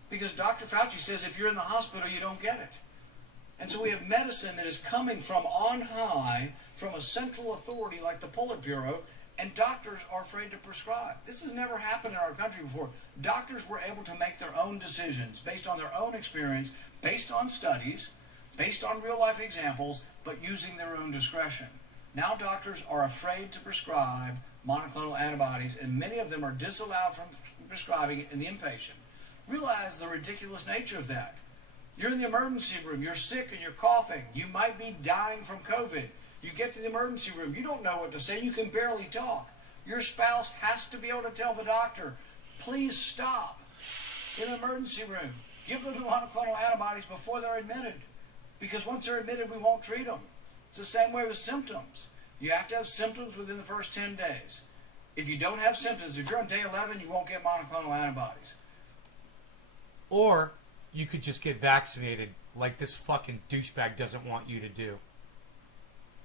because Dr. Fauci says if you're in the hospital you don't get it. And so we have medicine that is coming from on high, from a central authority like the Politburo, and doctors are afraid to prescribe. This has never happened in our country before. Doctors were able to make their own decisions based on their own experience, based on studies, based on real-life examples, but using their own discretion. Now doctors are afraid to prescribe monoclonal antibodies, and many of them are disallowed from prescribing it in the inpatient. Realize the ridiculous nature of that. You're in the emergency room, you're sick and you're coughing, you might be dying from COVID. You get to the emergency room, you don't know what to say, you can barely talk. Your spouse has to be able to tell the doctor, please stop. In an emergency room, give them the monoclonal antibodies before they're admitted. Because once they're admitted, we won't treat them. It's the same way with symptoms. You have to have symptoms within the first 10 days. If you don't have symptoms, if you're on day 11, you won't get monoclonal antibodies. Or you could just get vaccinated like this fucking douchebag doesn't want you to do.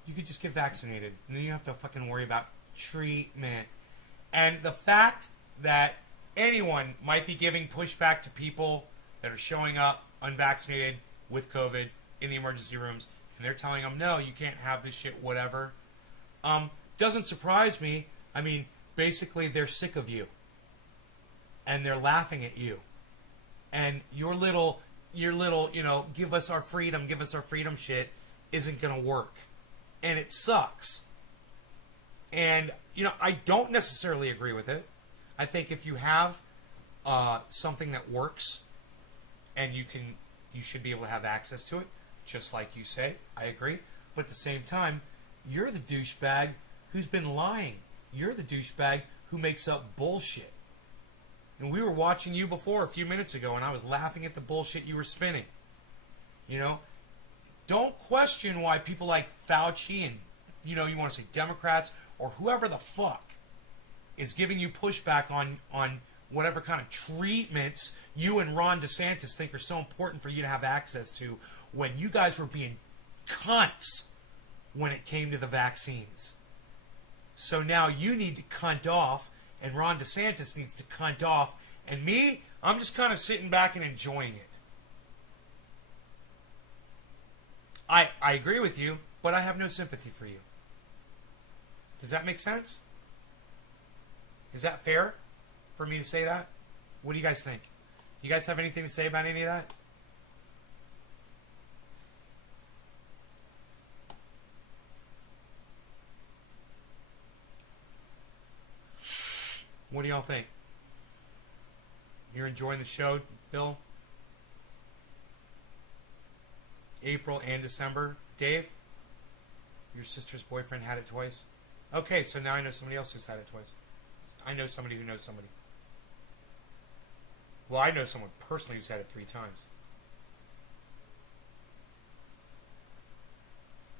You could just get vaccinated. And then you have to fucking worry about treatment. And the fact that anyone might be giving pushback to people that are showing up unvaccinated with COVID in the emergency rooms, and they're telling them, no, you can't have this shit, whatever, doesn't surprise me. I mean, basically, they're sick of you. And they're laughing at you. And your little, give us our freedom shit isn't going to work. And it sucks. And, I don't necessarily agree with it. I think if you have something that works and you should be able to have access to it, just like you say, I agree. But at the same time, you're the douchebag who's been lying. You're the douchebag who makes up bullshit. And we were watching you before a few minutes ago, and I was laughing at the bullshit you were spinning. Don't question why people like Fauci and, you want to say Democrats or whoever the fuck is giving you pushback on whatever kind of treatments you and Ron DeSantis think are so important for you to have access to, when you guys were being cunts when it came to the vaccines. So now you need to cunt off, and Ron DeSantis needs to cunt off, and me, I'm just kind of sitting back and enjoying it. I agree with you, but I have no sympathy for you. Does that make sense? Is that fair for me to say that? What do you guys think? You guys have anything to say about any of that? What do y'all think? You're enjoying the show, Bill? April and December. Dave? Your sister's boyfriend had it twice? Okay, so now I know somebody else who's had it twice. I know somebody who knows somebody. Well, I know someone personally who's had it 3 times.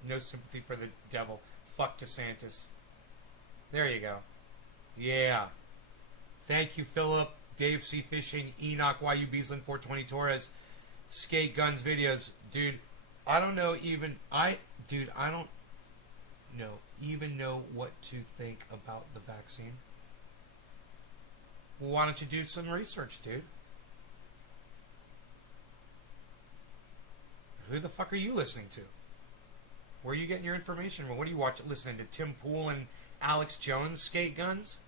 No sympathy for the devil. Fuck DeSantis. There you go. Yeah. Thank you, Philip. Dave C. Fishing. Enoch YU Beaslin 420 Torres. Skate Guns Videos. Dude, I don't know even... I don't know what to think about the vaccine. Well, why don't you do some research, dude? Who the fuck are you listening to? Where are you getting your information? Well, what are you watching? Listening to Tim Pool and Alex Jones Skate Guns?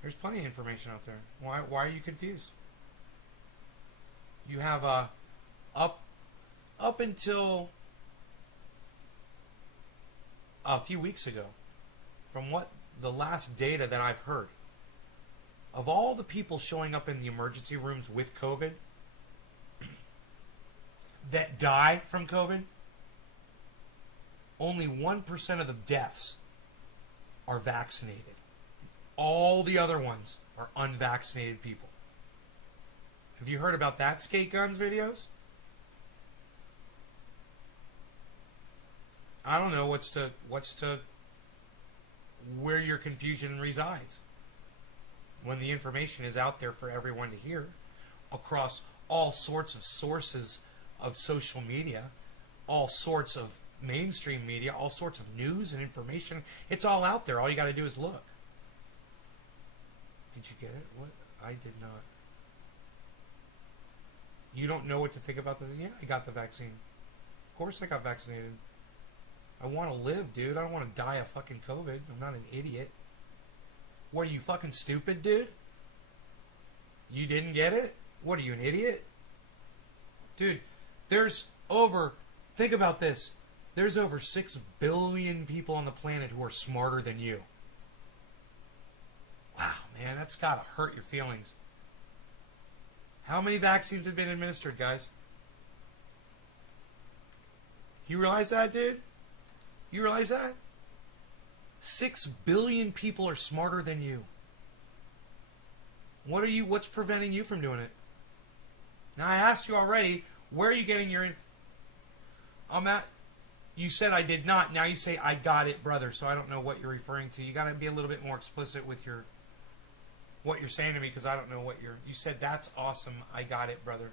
There's plenty of information out there. Why are you confused? You have up until a few weeks ago, from what the last data that I've heard, of all the people showing up in the emergency rooms with COVID that die from COVID, only 1% of the deaths are vaccinated. All the other ones are unvaccinated people. Have you heard about that, Skate Guns Videos? I don't know where your confusion resides when the information is out there for everyone to hear across all sorts of sources of social media, all sorts of mainstream media, all sorts of news and information. It's all out there. All you got to do is look. Did you get it? What? I did not. You don't know what to think about this? Yeah, I got the vaccine. Of course I got vaccinated. I want to live, dude. I don't want to die of fucking COVID. I'm not an idiot. What, are you fucking stupid, dude? You didn't get it? What, are you an idiot? Dude, think about this. There's over 6 billion people on the planet who are smarter than you. Wow, man, that's got to hurt your feelings. How many vaccines have been administered, guys? You realize that, dude? You realize that? 6 billion people are smarter than you. What's preventing you from doing it? Now, I asked you already, where are you getting your... You said I did not. Now you say I got it, brother. So I don't know what you're referring to. You got to be a little bit more explicit with your what you're saying to me, because I don't know what you're. You said that's awesome. I got it, brother.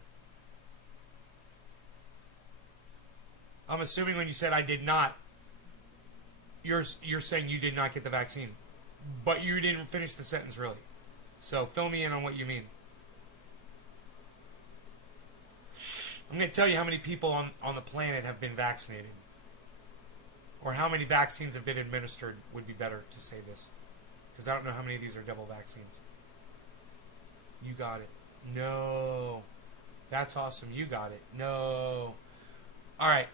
I'm assuming when you said I did not, you're saying you did not get the vaccine, but you didn't finish the sentence really. So fill me in on what you mean. I'm going to tell you how many people on the planet have been vaccinated. Or how many vaccines have been administered would be better to say this. Because I don't know how many of these are double vaccines. You got it. No. That's awesome. You got it. No. All right.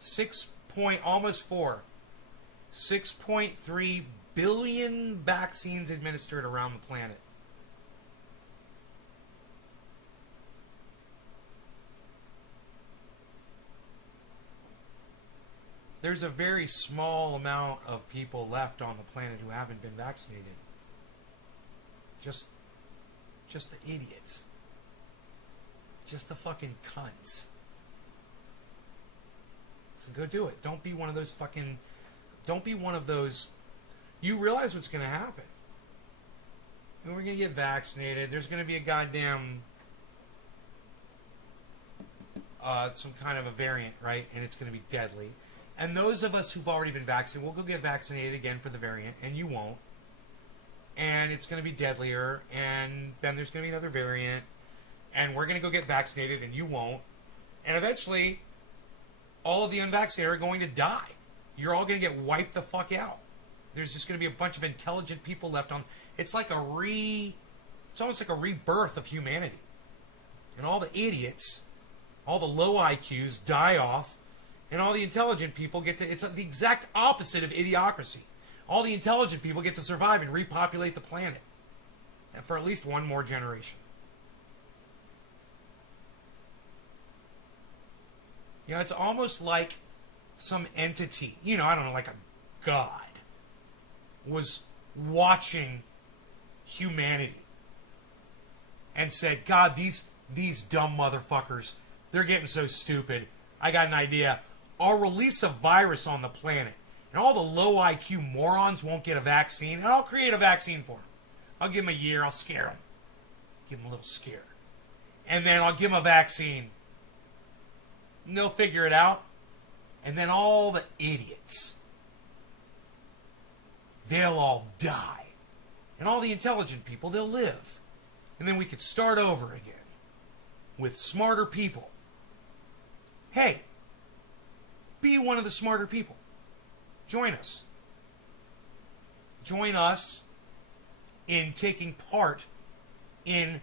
6.3 billion vaccines administered around the planet. There's a very small amount of people left on the planet who haven't been vaccinated. Just the idiots. Just the fucking cunts. So go do it. Don't be one of those. You realize what's going to happen. And we're going to get vaccinated. There's going to be a goddamn some kind of a variant, right? And it's going to be deadly. And those of us who've already been vaccinated, we'll go get vaccinated again for the variant, and you won't. And it's going to be deadlier, and then there's going to be another variant, and we're going to go get vaccinated, and you won't. And eventually, all of the unvaccinated are going to die. You're all going to get wiped the fuck out. There's just going to be a bunch of intelligent people left on. It's like it's almost like a rebirth of humanity. And all the idiots, all the low IQs die off, and all the intelligent people get to... It's the exact opposite of idiocracy. All the intelligent people get to survive and repopulate the planet. And for at least one more generation. You know, it's almost like some entity, I don't know, like a god, was watching humanity and said, God, these dumb motherfuckers, they're getting so stupid. I got an idea. I'll release a virus on the planet, and all the low IQ morons won't get a vaccine, and I'll create a vaccine for them. I'll give them a year. I'll scare them. Give them a little scare. And then I'll give them a vaccine. And they'll figure it out. And then all the idiots, they'll all die. And all the intelligent people, they'll live. And then we could start over again with smarter people. Hey, be one of the smarter people. Join us. Join us in taking part in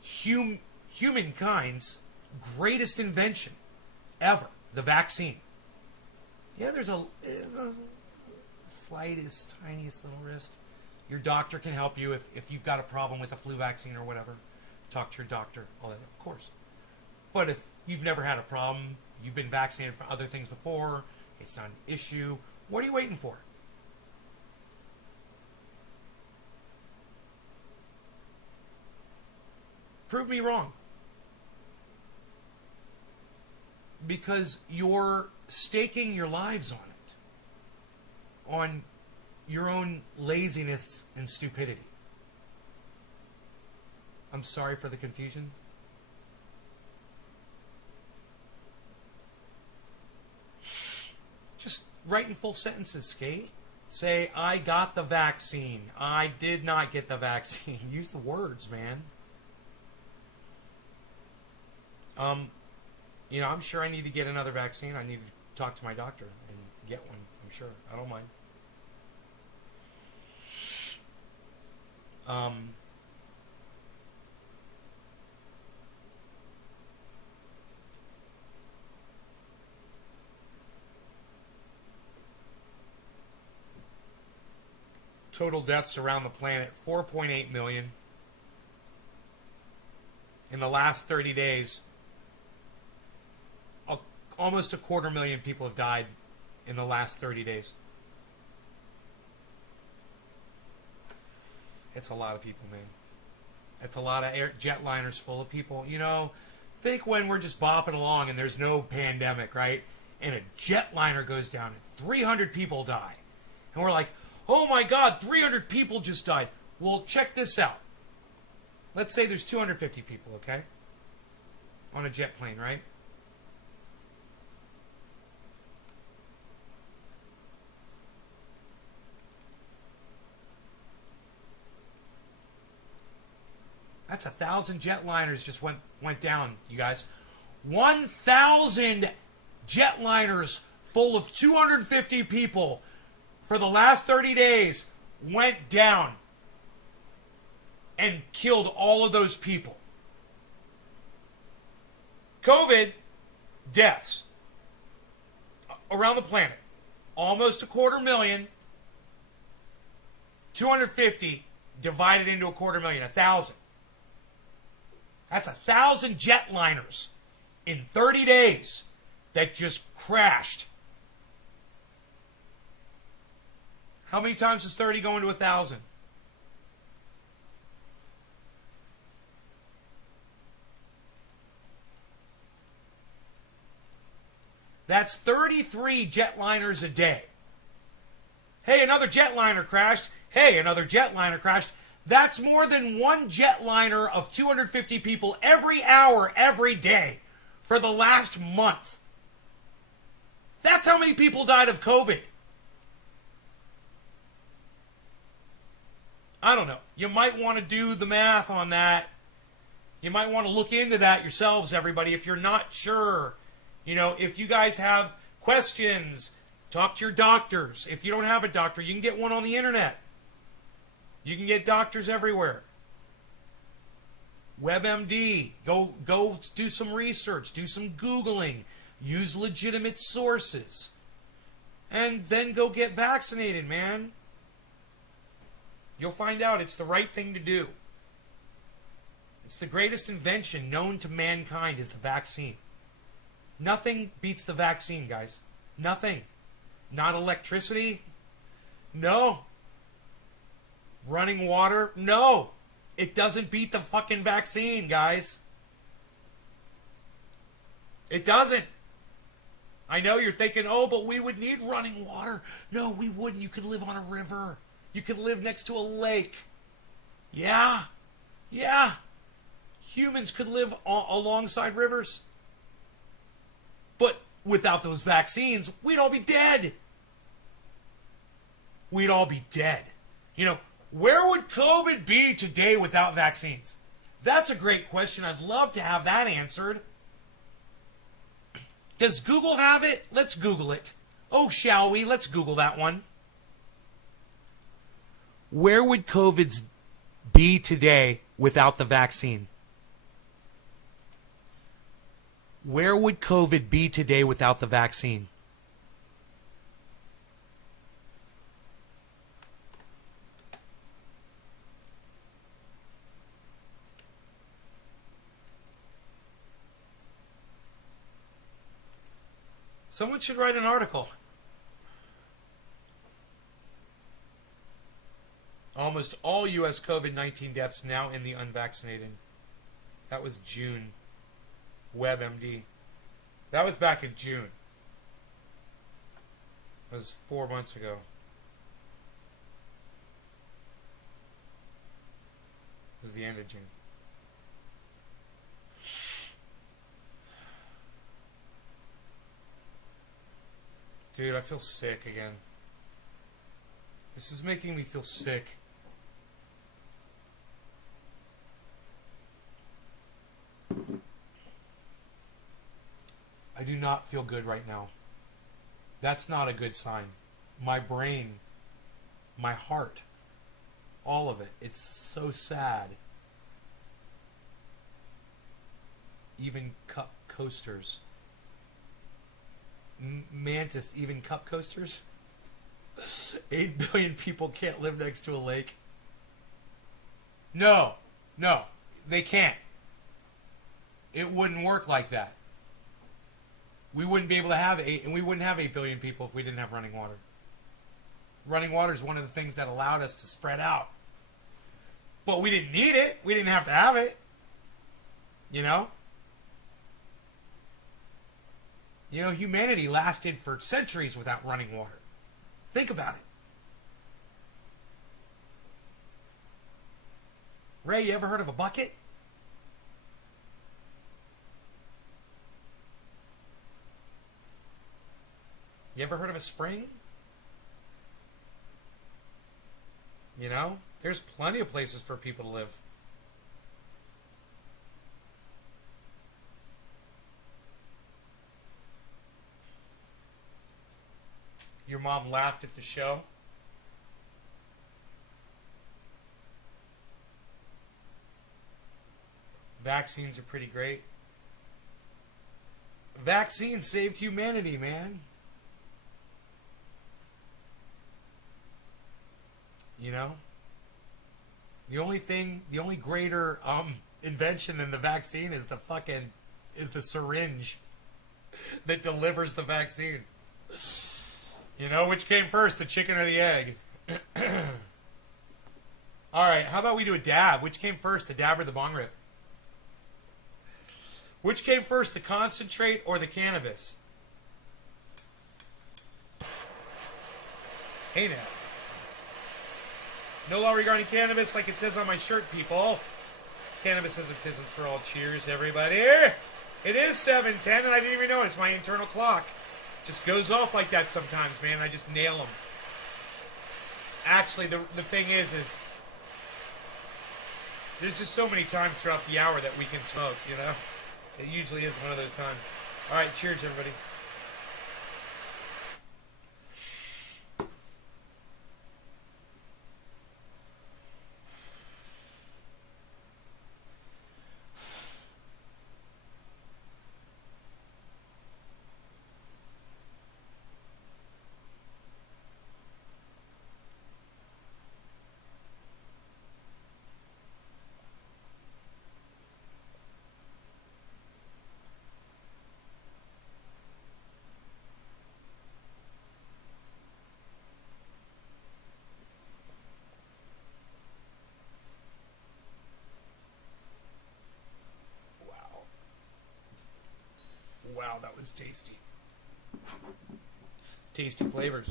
humankind's greatest invention ever, the vaccine. Yeah, there's a slightest, tiniest little risk. Your doctor can help you if you've got a problem with a flu vaccine or whatever. Talk to your doctor, all that, of course. But if you've never had a problem, you've been vaccinated for other things before, it's not an issue, what are you waiting for? Prove me wrong. Because you're staking your lives on it. On your own laziness and stupidity. I'm sorry for the confusion. Just write in full sentences, Skate. Say, I got the vaccine. I did not get the vaccine. Use the words, man. I'm sure I need to get another vaccine. I need to talk to my doctor and get one. I'm sure. I don't mind. Total deaths around the planet, 4.8 million. In the last 30 days, almost 250,000 people have died in the last 30 days. It's a lot of people, man. It's a lot of jetliners full of people. Think when we're just bopping along and there's no pandemic, right? And a jetliner goes down and 300 people die. And we're like, oh my God, 300 people just died. Well, check this out. Let's say there's 250 people, okay? On a jet plane, right? That's 1,000 jetliners just went down, you guys. 1,000 jetliners full of 250 people for the last 30 days went down and killed all of those people. COVID deaths around the planet, almost 250,000. 250 divided into 250,000, 1,000. That's 1,000 jetliners in 30 days that just crashed. How many times does 30 go into 1,000? That's 33 jetliners a day. Hey, another jetliner crashed. Hey, another jetliner crashed. That's more than one jetliner of 250 people every hour, every day for the last month. That's how many people died of COVID. I don't know. You might want to do the math on that. You might want to look into that yourselves, everybody, if you're not sure. You know, if you guys have questions, talk to your doctors. If you don't have a doctor, you can get one on the internet. You can get doctors everywhere. WebMD. Go do some research. Do some Googling. Use legitimate sources. And then go get vaccinated, man. You'll find out it's the right thing to do. It's the greatest invention known to mankind is the vaccine. Nothing beats the vaccine, guys. Nothing. Not electricity. No. Running water? No. It doesn't beat the fucking vaccine, guys. It doesn't. I know you're thinking, oh, but we would need running water. No, we wouldn't. You could live on a river. You could live next to a lake. Yeah. Yeah. Humans could live alongside rivers. But without those vaccines, we'd all be dead. We'd all be dead. You know, where would COVID be today without vaccines? That's a great question. I'd love to have that answered. Does Google have it? Let's Google it. Oh, shall we? Let's Google that one. Where would COVID be today without the vaccine? Where would COVID be today without the vaccine? Someone should write an article. Almost all U.S. COVID-19 deaths now in the unvaccinated. That was June. WebMD. That was back in June. It was 4 months ago. It was the end of June. Dude, I feel sick again. This is making me feel sick. I do not feel good right now. That's not a good sign. My brain, my heart, all of it. It's so sad. Even cup coasters. Mantis, even cup coasters? 8 billion people can't live next to a lake. No, they can't. It wouldn't work like that. We wouldn't be able to have 8 billion people if we didn't have running water. Running water is one of the things that allowed us to spread out. But we didn't need it. We didn't have to have it. You know? You know, humanity lasted for centuries without running water. Think about it. Ray, you ever heard of a bucket? You ever heard of a spring? You know, there's plenty of places for people to live. Your mom laughed at the show. Vaccines are pretty great. Vaccines saved humanity, man. You know? The only greater invention than the vaccine is the syringe that delivers the vaccine. You know, which came first, the chicken or the egg? Alright, how about we do a dab? Which came first, the dab or the bong rip? Which came first, the concentrate or the cannabis? Hey now. No law regarding cannabis like it says on my shirt, people. Cannabis isms for all. Cheers, everybody. It is 7:10 and I didn't even know it's my internal clock. Just goes off like that sometimes, man. I just nail them. Actually, the thing is there's just so many times throughout the hour that we can smoke, you know? It usually is one of those times. All right, cheers, everybody. Wow, that was tasty. Tasty flavors.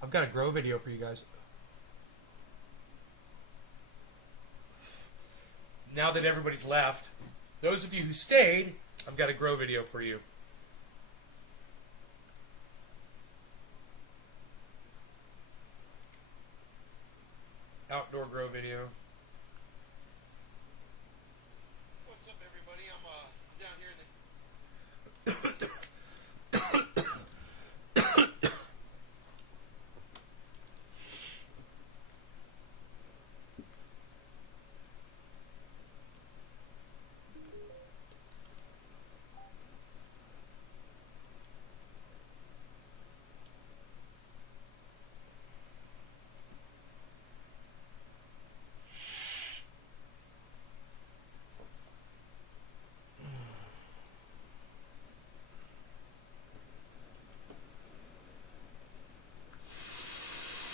I've got a grow video for you guys. Now that everybody's left, those of you who stayed, I've got a grow video for you. Outdoor grow video. What's up, everybody? I'm down here in the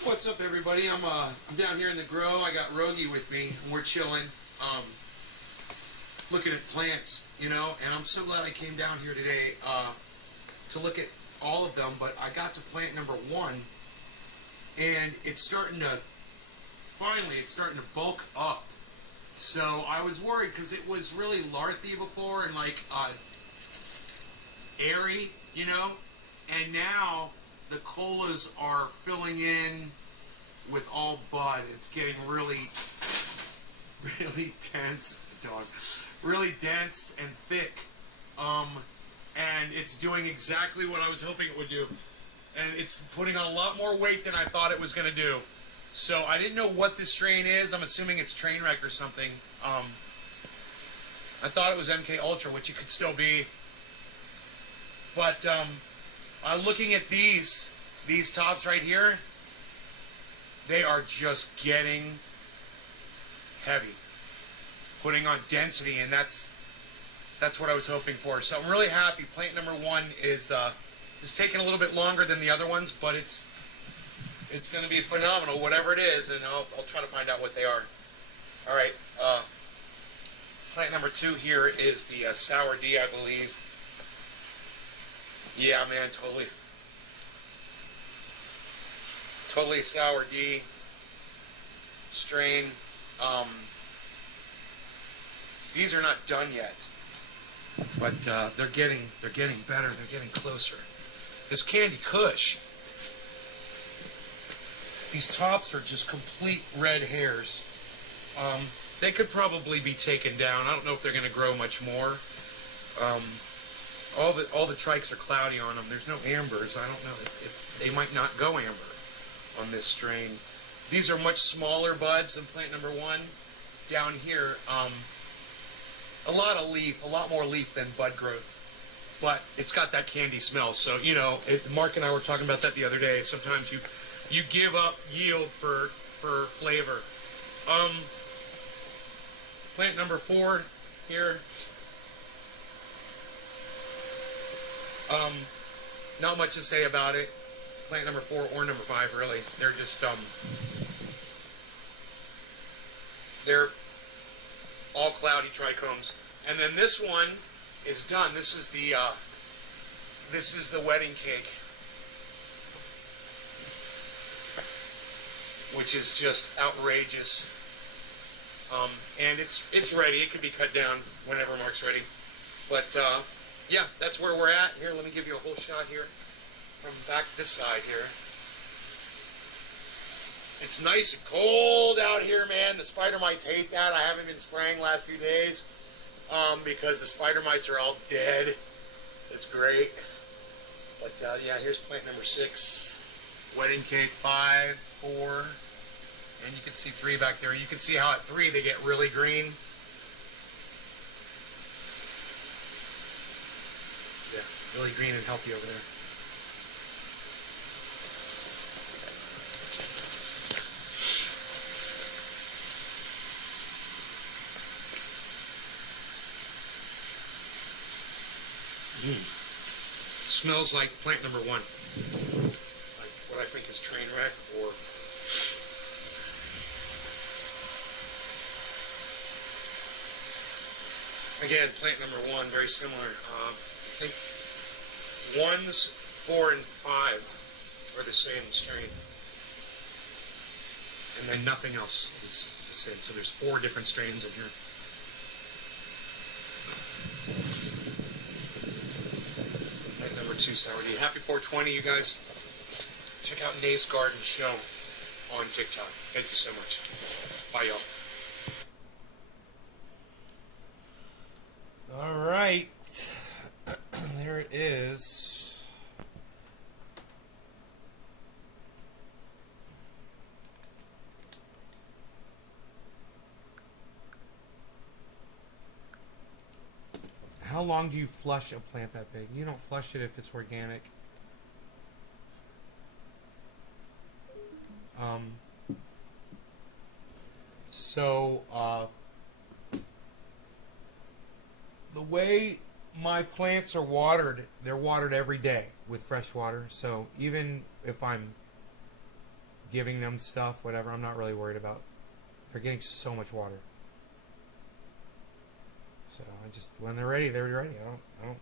What's up, everybody? I'm down here in the grow. I got Rogie with me, and we're chilling, looking at plants, you know. And I'm so glad I came down here today to look at all of them. But I got to plant number 1, and it's starting to bulk up. So I was worried because it was really larthy before and like airy, you know. And now the colas are filling in with all bud. It's getting really dense, really dense and thick. And it's doing exactly what I was hoping it would do. And it's putting on a lot more weight than I thought it was going to do. So I didn't know what this strain is. I'm assuming it's Trainwreck or something. I thought it was MK Ultra, which it could still be. But looking at these tops right here, they are just getting heavy, putting on density, and that's what I was hoping for. So I'm really happy. Plant number 1 is taking a little bit longer than the other ones, but it's going to be phenomenal, whatever it is, and I'll try to find out what they are. All right. Plant number 2 here is the Sour D, I believe. Yeah, man, totally. Totally Sour D strain. These are not done yet, but they're getting better. They're getting closer. This Candy Kush. These tops are just complete red hairs. They could probably be taken down. I don't know if they're going to grow much more. All the trikes are cloudy on them. There's no ambers. I don't know if they might not go amber on this strain. These are much smaller buds than plant number 1. Down here, a lot more leaf than bud growth. But it's got that candy smell. So, you know, Mark and I were talking about that the other day. Sometimes you give up yield for flavor. Plant number 4 here. Not much to say about it. Plant number 4 or number 5, really. They're just they're all cloudy trichomes. And then this one is done. This is the wedding cake, which is just outrageous. And it's ready. It can be cut down whenever Mark's ready. But yeah, that's where we're at. Here, let me give you a whole shot here from back this side here. It's nice and cold out here, man. The spider mites hate that. I haven't been spraying last few days because the spider mites are all dead. It's great. But yeah, here's plant number 6. Wedding cake 5, 4. And you can see 3 back there. You can see how at 3 they get really green. Yeah, really green and healthy over there. Smells like plant number 1. Like what I think is train wreck or... Again, plant number 1, very similar. I think 1s, 4, and 5 are the same strain. And then nothing else is the same. So there's 4 different strains in here. Plant number 2, Sour D. Happy 420, you guys. Check out Nate's Garden Show on TikTok. Thank you so much. Bye, y'all. All right, there it is. How long do you flush a plant that big? You don't flush it if it's organic. The way my plants are watered, they're watered every day with fresh water. So even if I'm giving them stuff, whatever, I'm not really worried about. They're getting so much water. So I just, when they're ready, they're ready. I don't.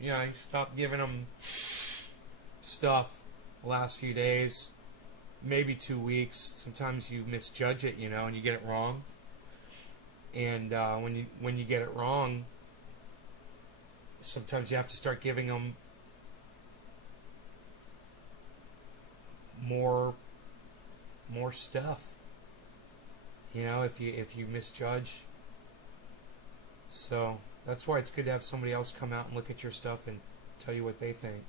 Yeah, I stopped giving them stuff the last few days, maybe 2 weeks. Sometimes you misjudge it, you know, and you get it wrong. And when you get it wrong, sometimes you have to start giving them more stuff. You know, if you misjudge. So that's why it's good to have somebody else come out and look at your stuff and tell you what they think.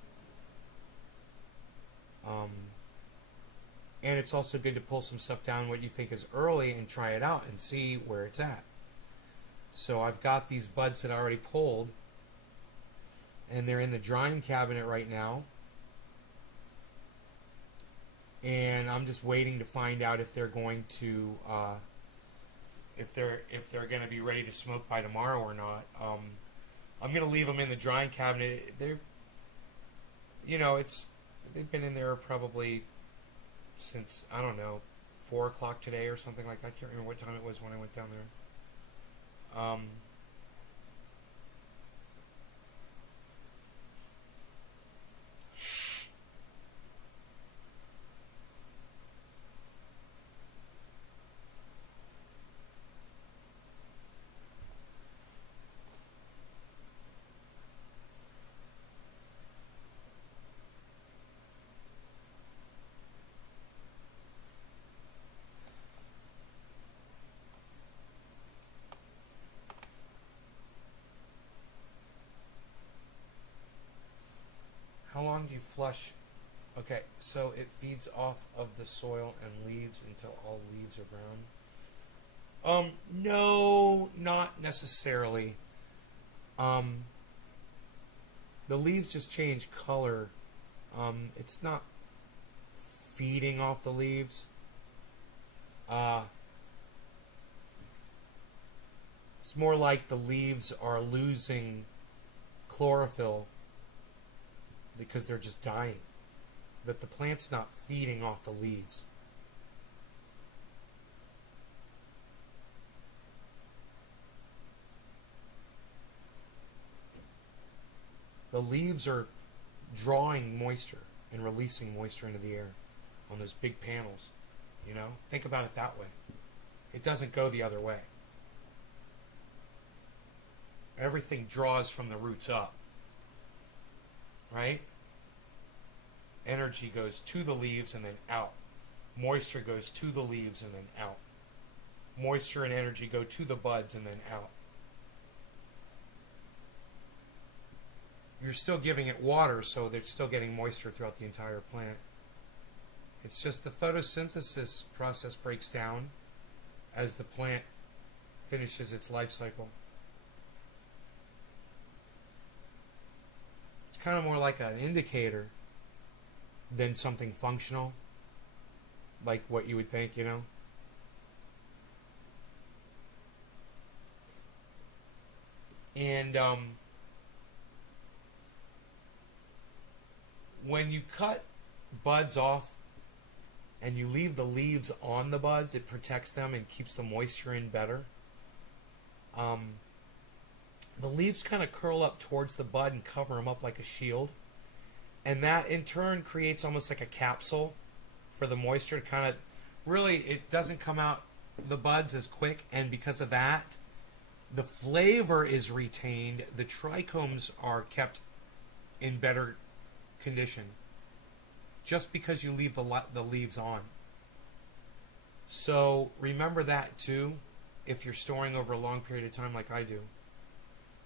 And it's also good to pull some stuff down what you think is early and try it out and see where it's at. So I've got these buds that I already pulled, and they're in the drying cabinet right now. And I'm just waiting to find out if they're going to if they're going to be ready to smoke by tomorrow or not. I'm going to leave them in the drying cabinet. They're, you know, they've been in there probably since, I don't know, 4 o'clock today or something like that. I can't remember what time it was when I went down there. How long do you flush? Okay, so it feeds off of the soil and leaves until all leaves are brown. No, not necessarily. The leaves just change color. It's not feeding off the leaves. It's more like the leaves are losing chlorophyll because they're just dying. But the plant's not feeding off the leaves. The leaves are drawing moisture and releasing moisture into the air on those big panels. You know? Think about it that way. It doesn't go the other way. Everything draws from the roots up. Right? Energy goes to the leaves and then out. Moisture goes to the leaves and then out. Moisture and energy go to the buds and then out. You're still giving it water, so they're still getting moisture throughout the entire plant. It's just the photosynthesis process breaks down as the plant finishes its life cycle. It's kind of more like an indicator than something functional, like what you would think, you know? And when you cut buds off and you leave the leaves on the buds, it protects them and keeps the moisture in better. The leaves kind of curl up towards the bud and cover them up like a shield. And that in turn creates almost like a capsule for the moisture to kind of, really, it doesn't come out the buds as quick, and because of that, the flavor is retained. The trichomes are kept in better condition just because you leave the leaves on. So remember that too if you're storing over a long period of time like I do.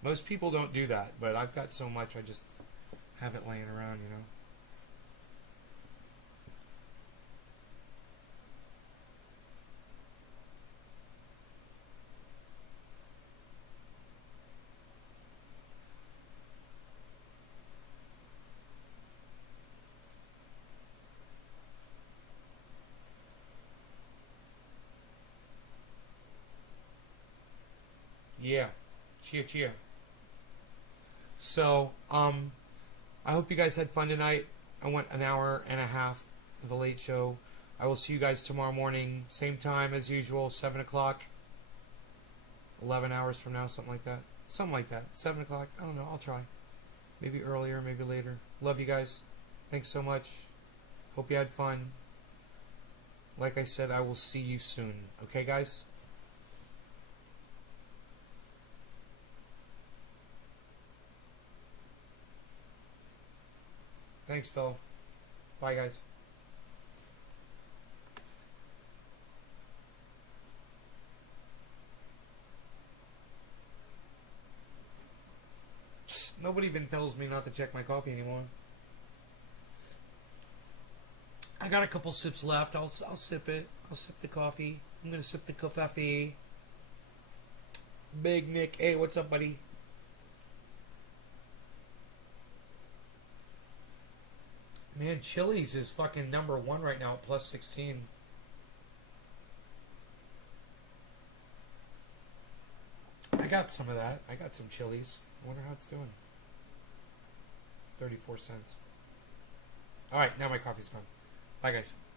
Most people don't do that, but I've got so much I just have it laying around, you know. Yeah. Chia chia. So, I hope you guys had fun tonight. I went an hour and a half for the late show. I will see you guys tomorrow morning, same time as usual, 7 o'clock. 11 hours from now, something like that. Something like that. 7 o'clock. I don't know. I'll try. Maybe earlier, maybe later. Love you guys. Thanks so much. Hope you had fun. Like I said, I will see you soon. Okay, guys? Thanks, Phil. Bye, guys. Psst, nobody even tells me not to check my coffee anymore. I got a couple sips left. I'll sip it. I'll sip the coffee. I'm gonna sip the coffee. Big Nick. Hey, what's up, buddy? Man, Chili's is fucking number one right now at plus 16. I got some of that. I got some Chili's. I wonder how it's doing. 34 cents. Alright, now my coffee's gone. Bye, guys.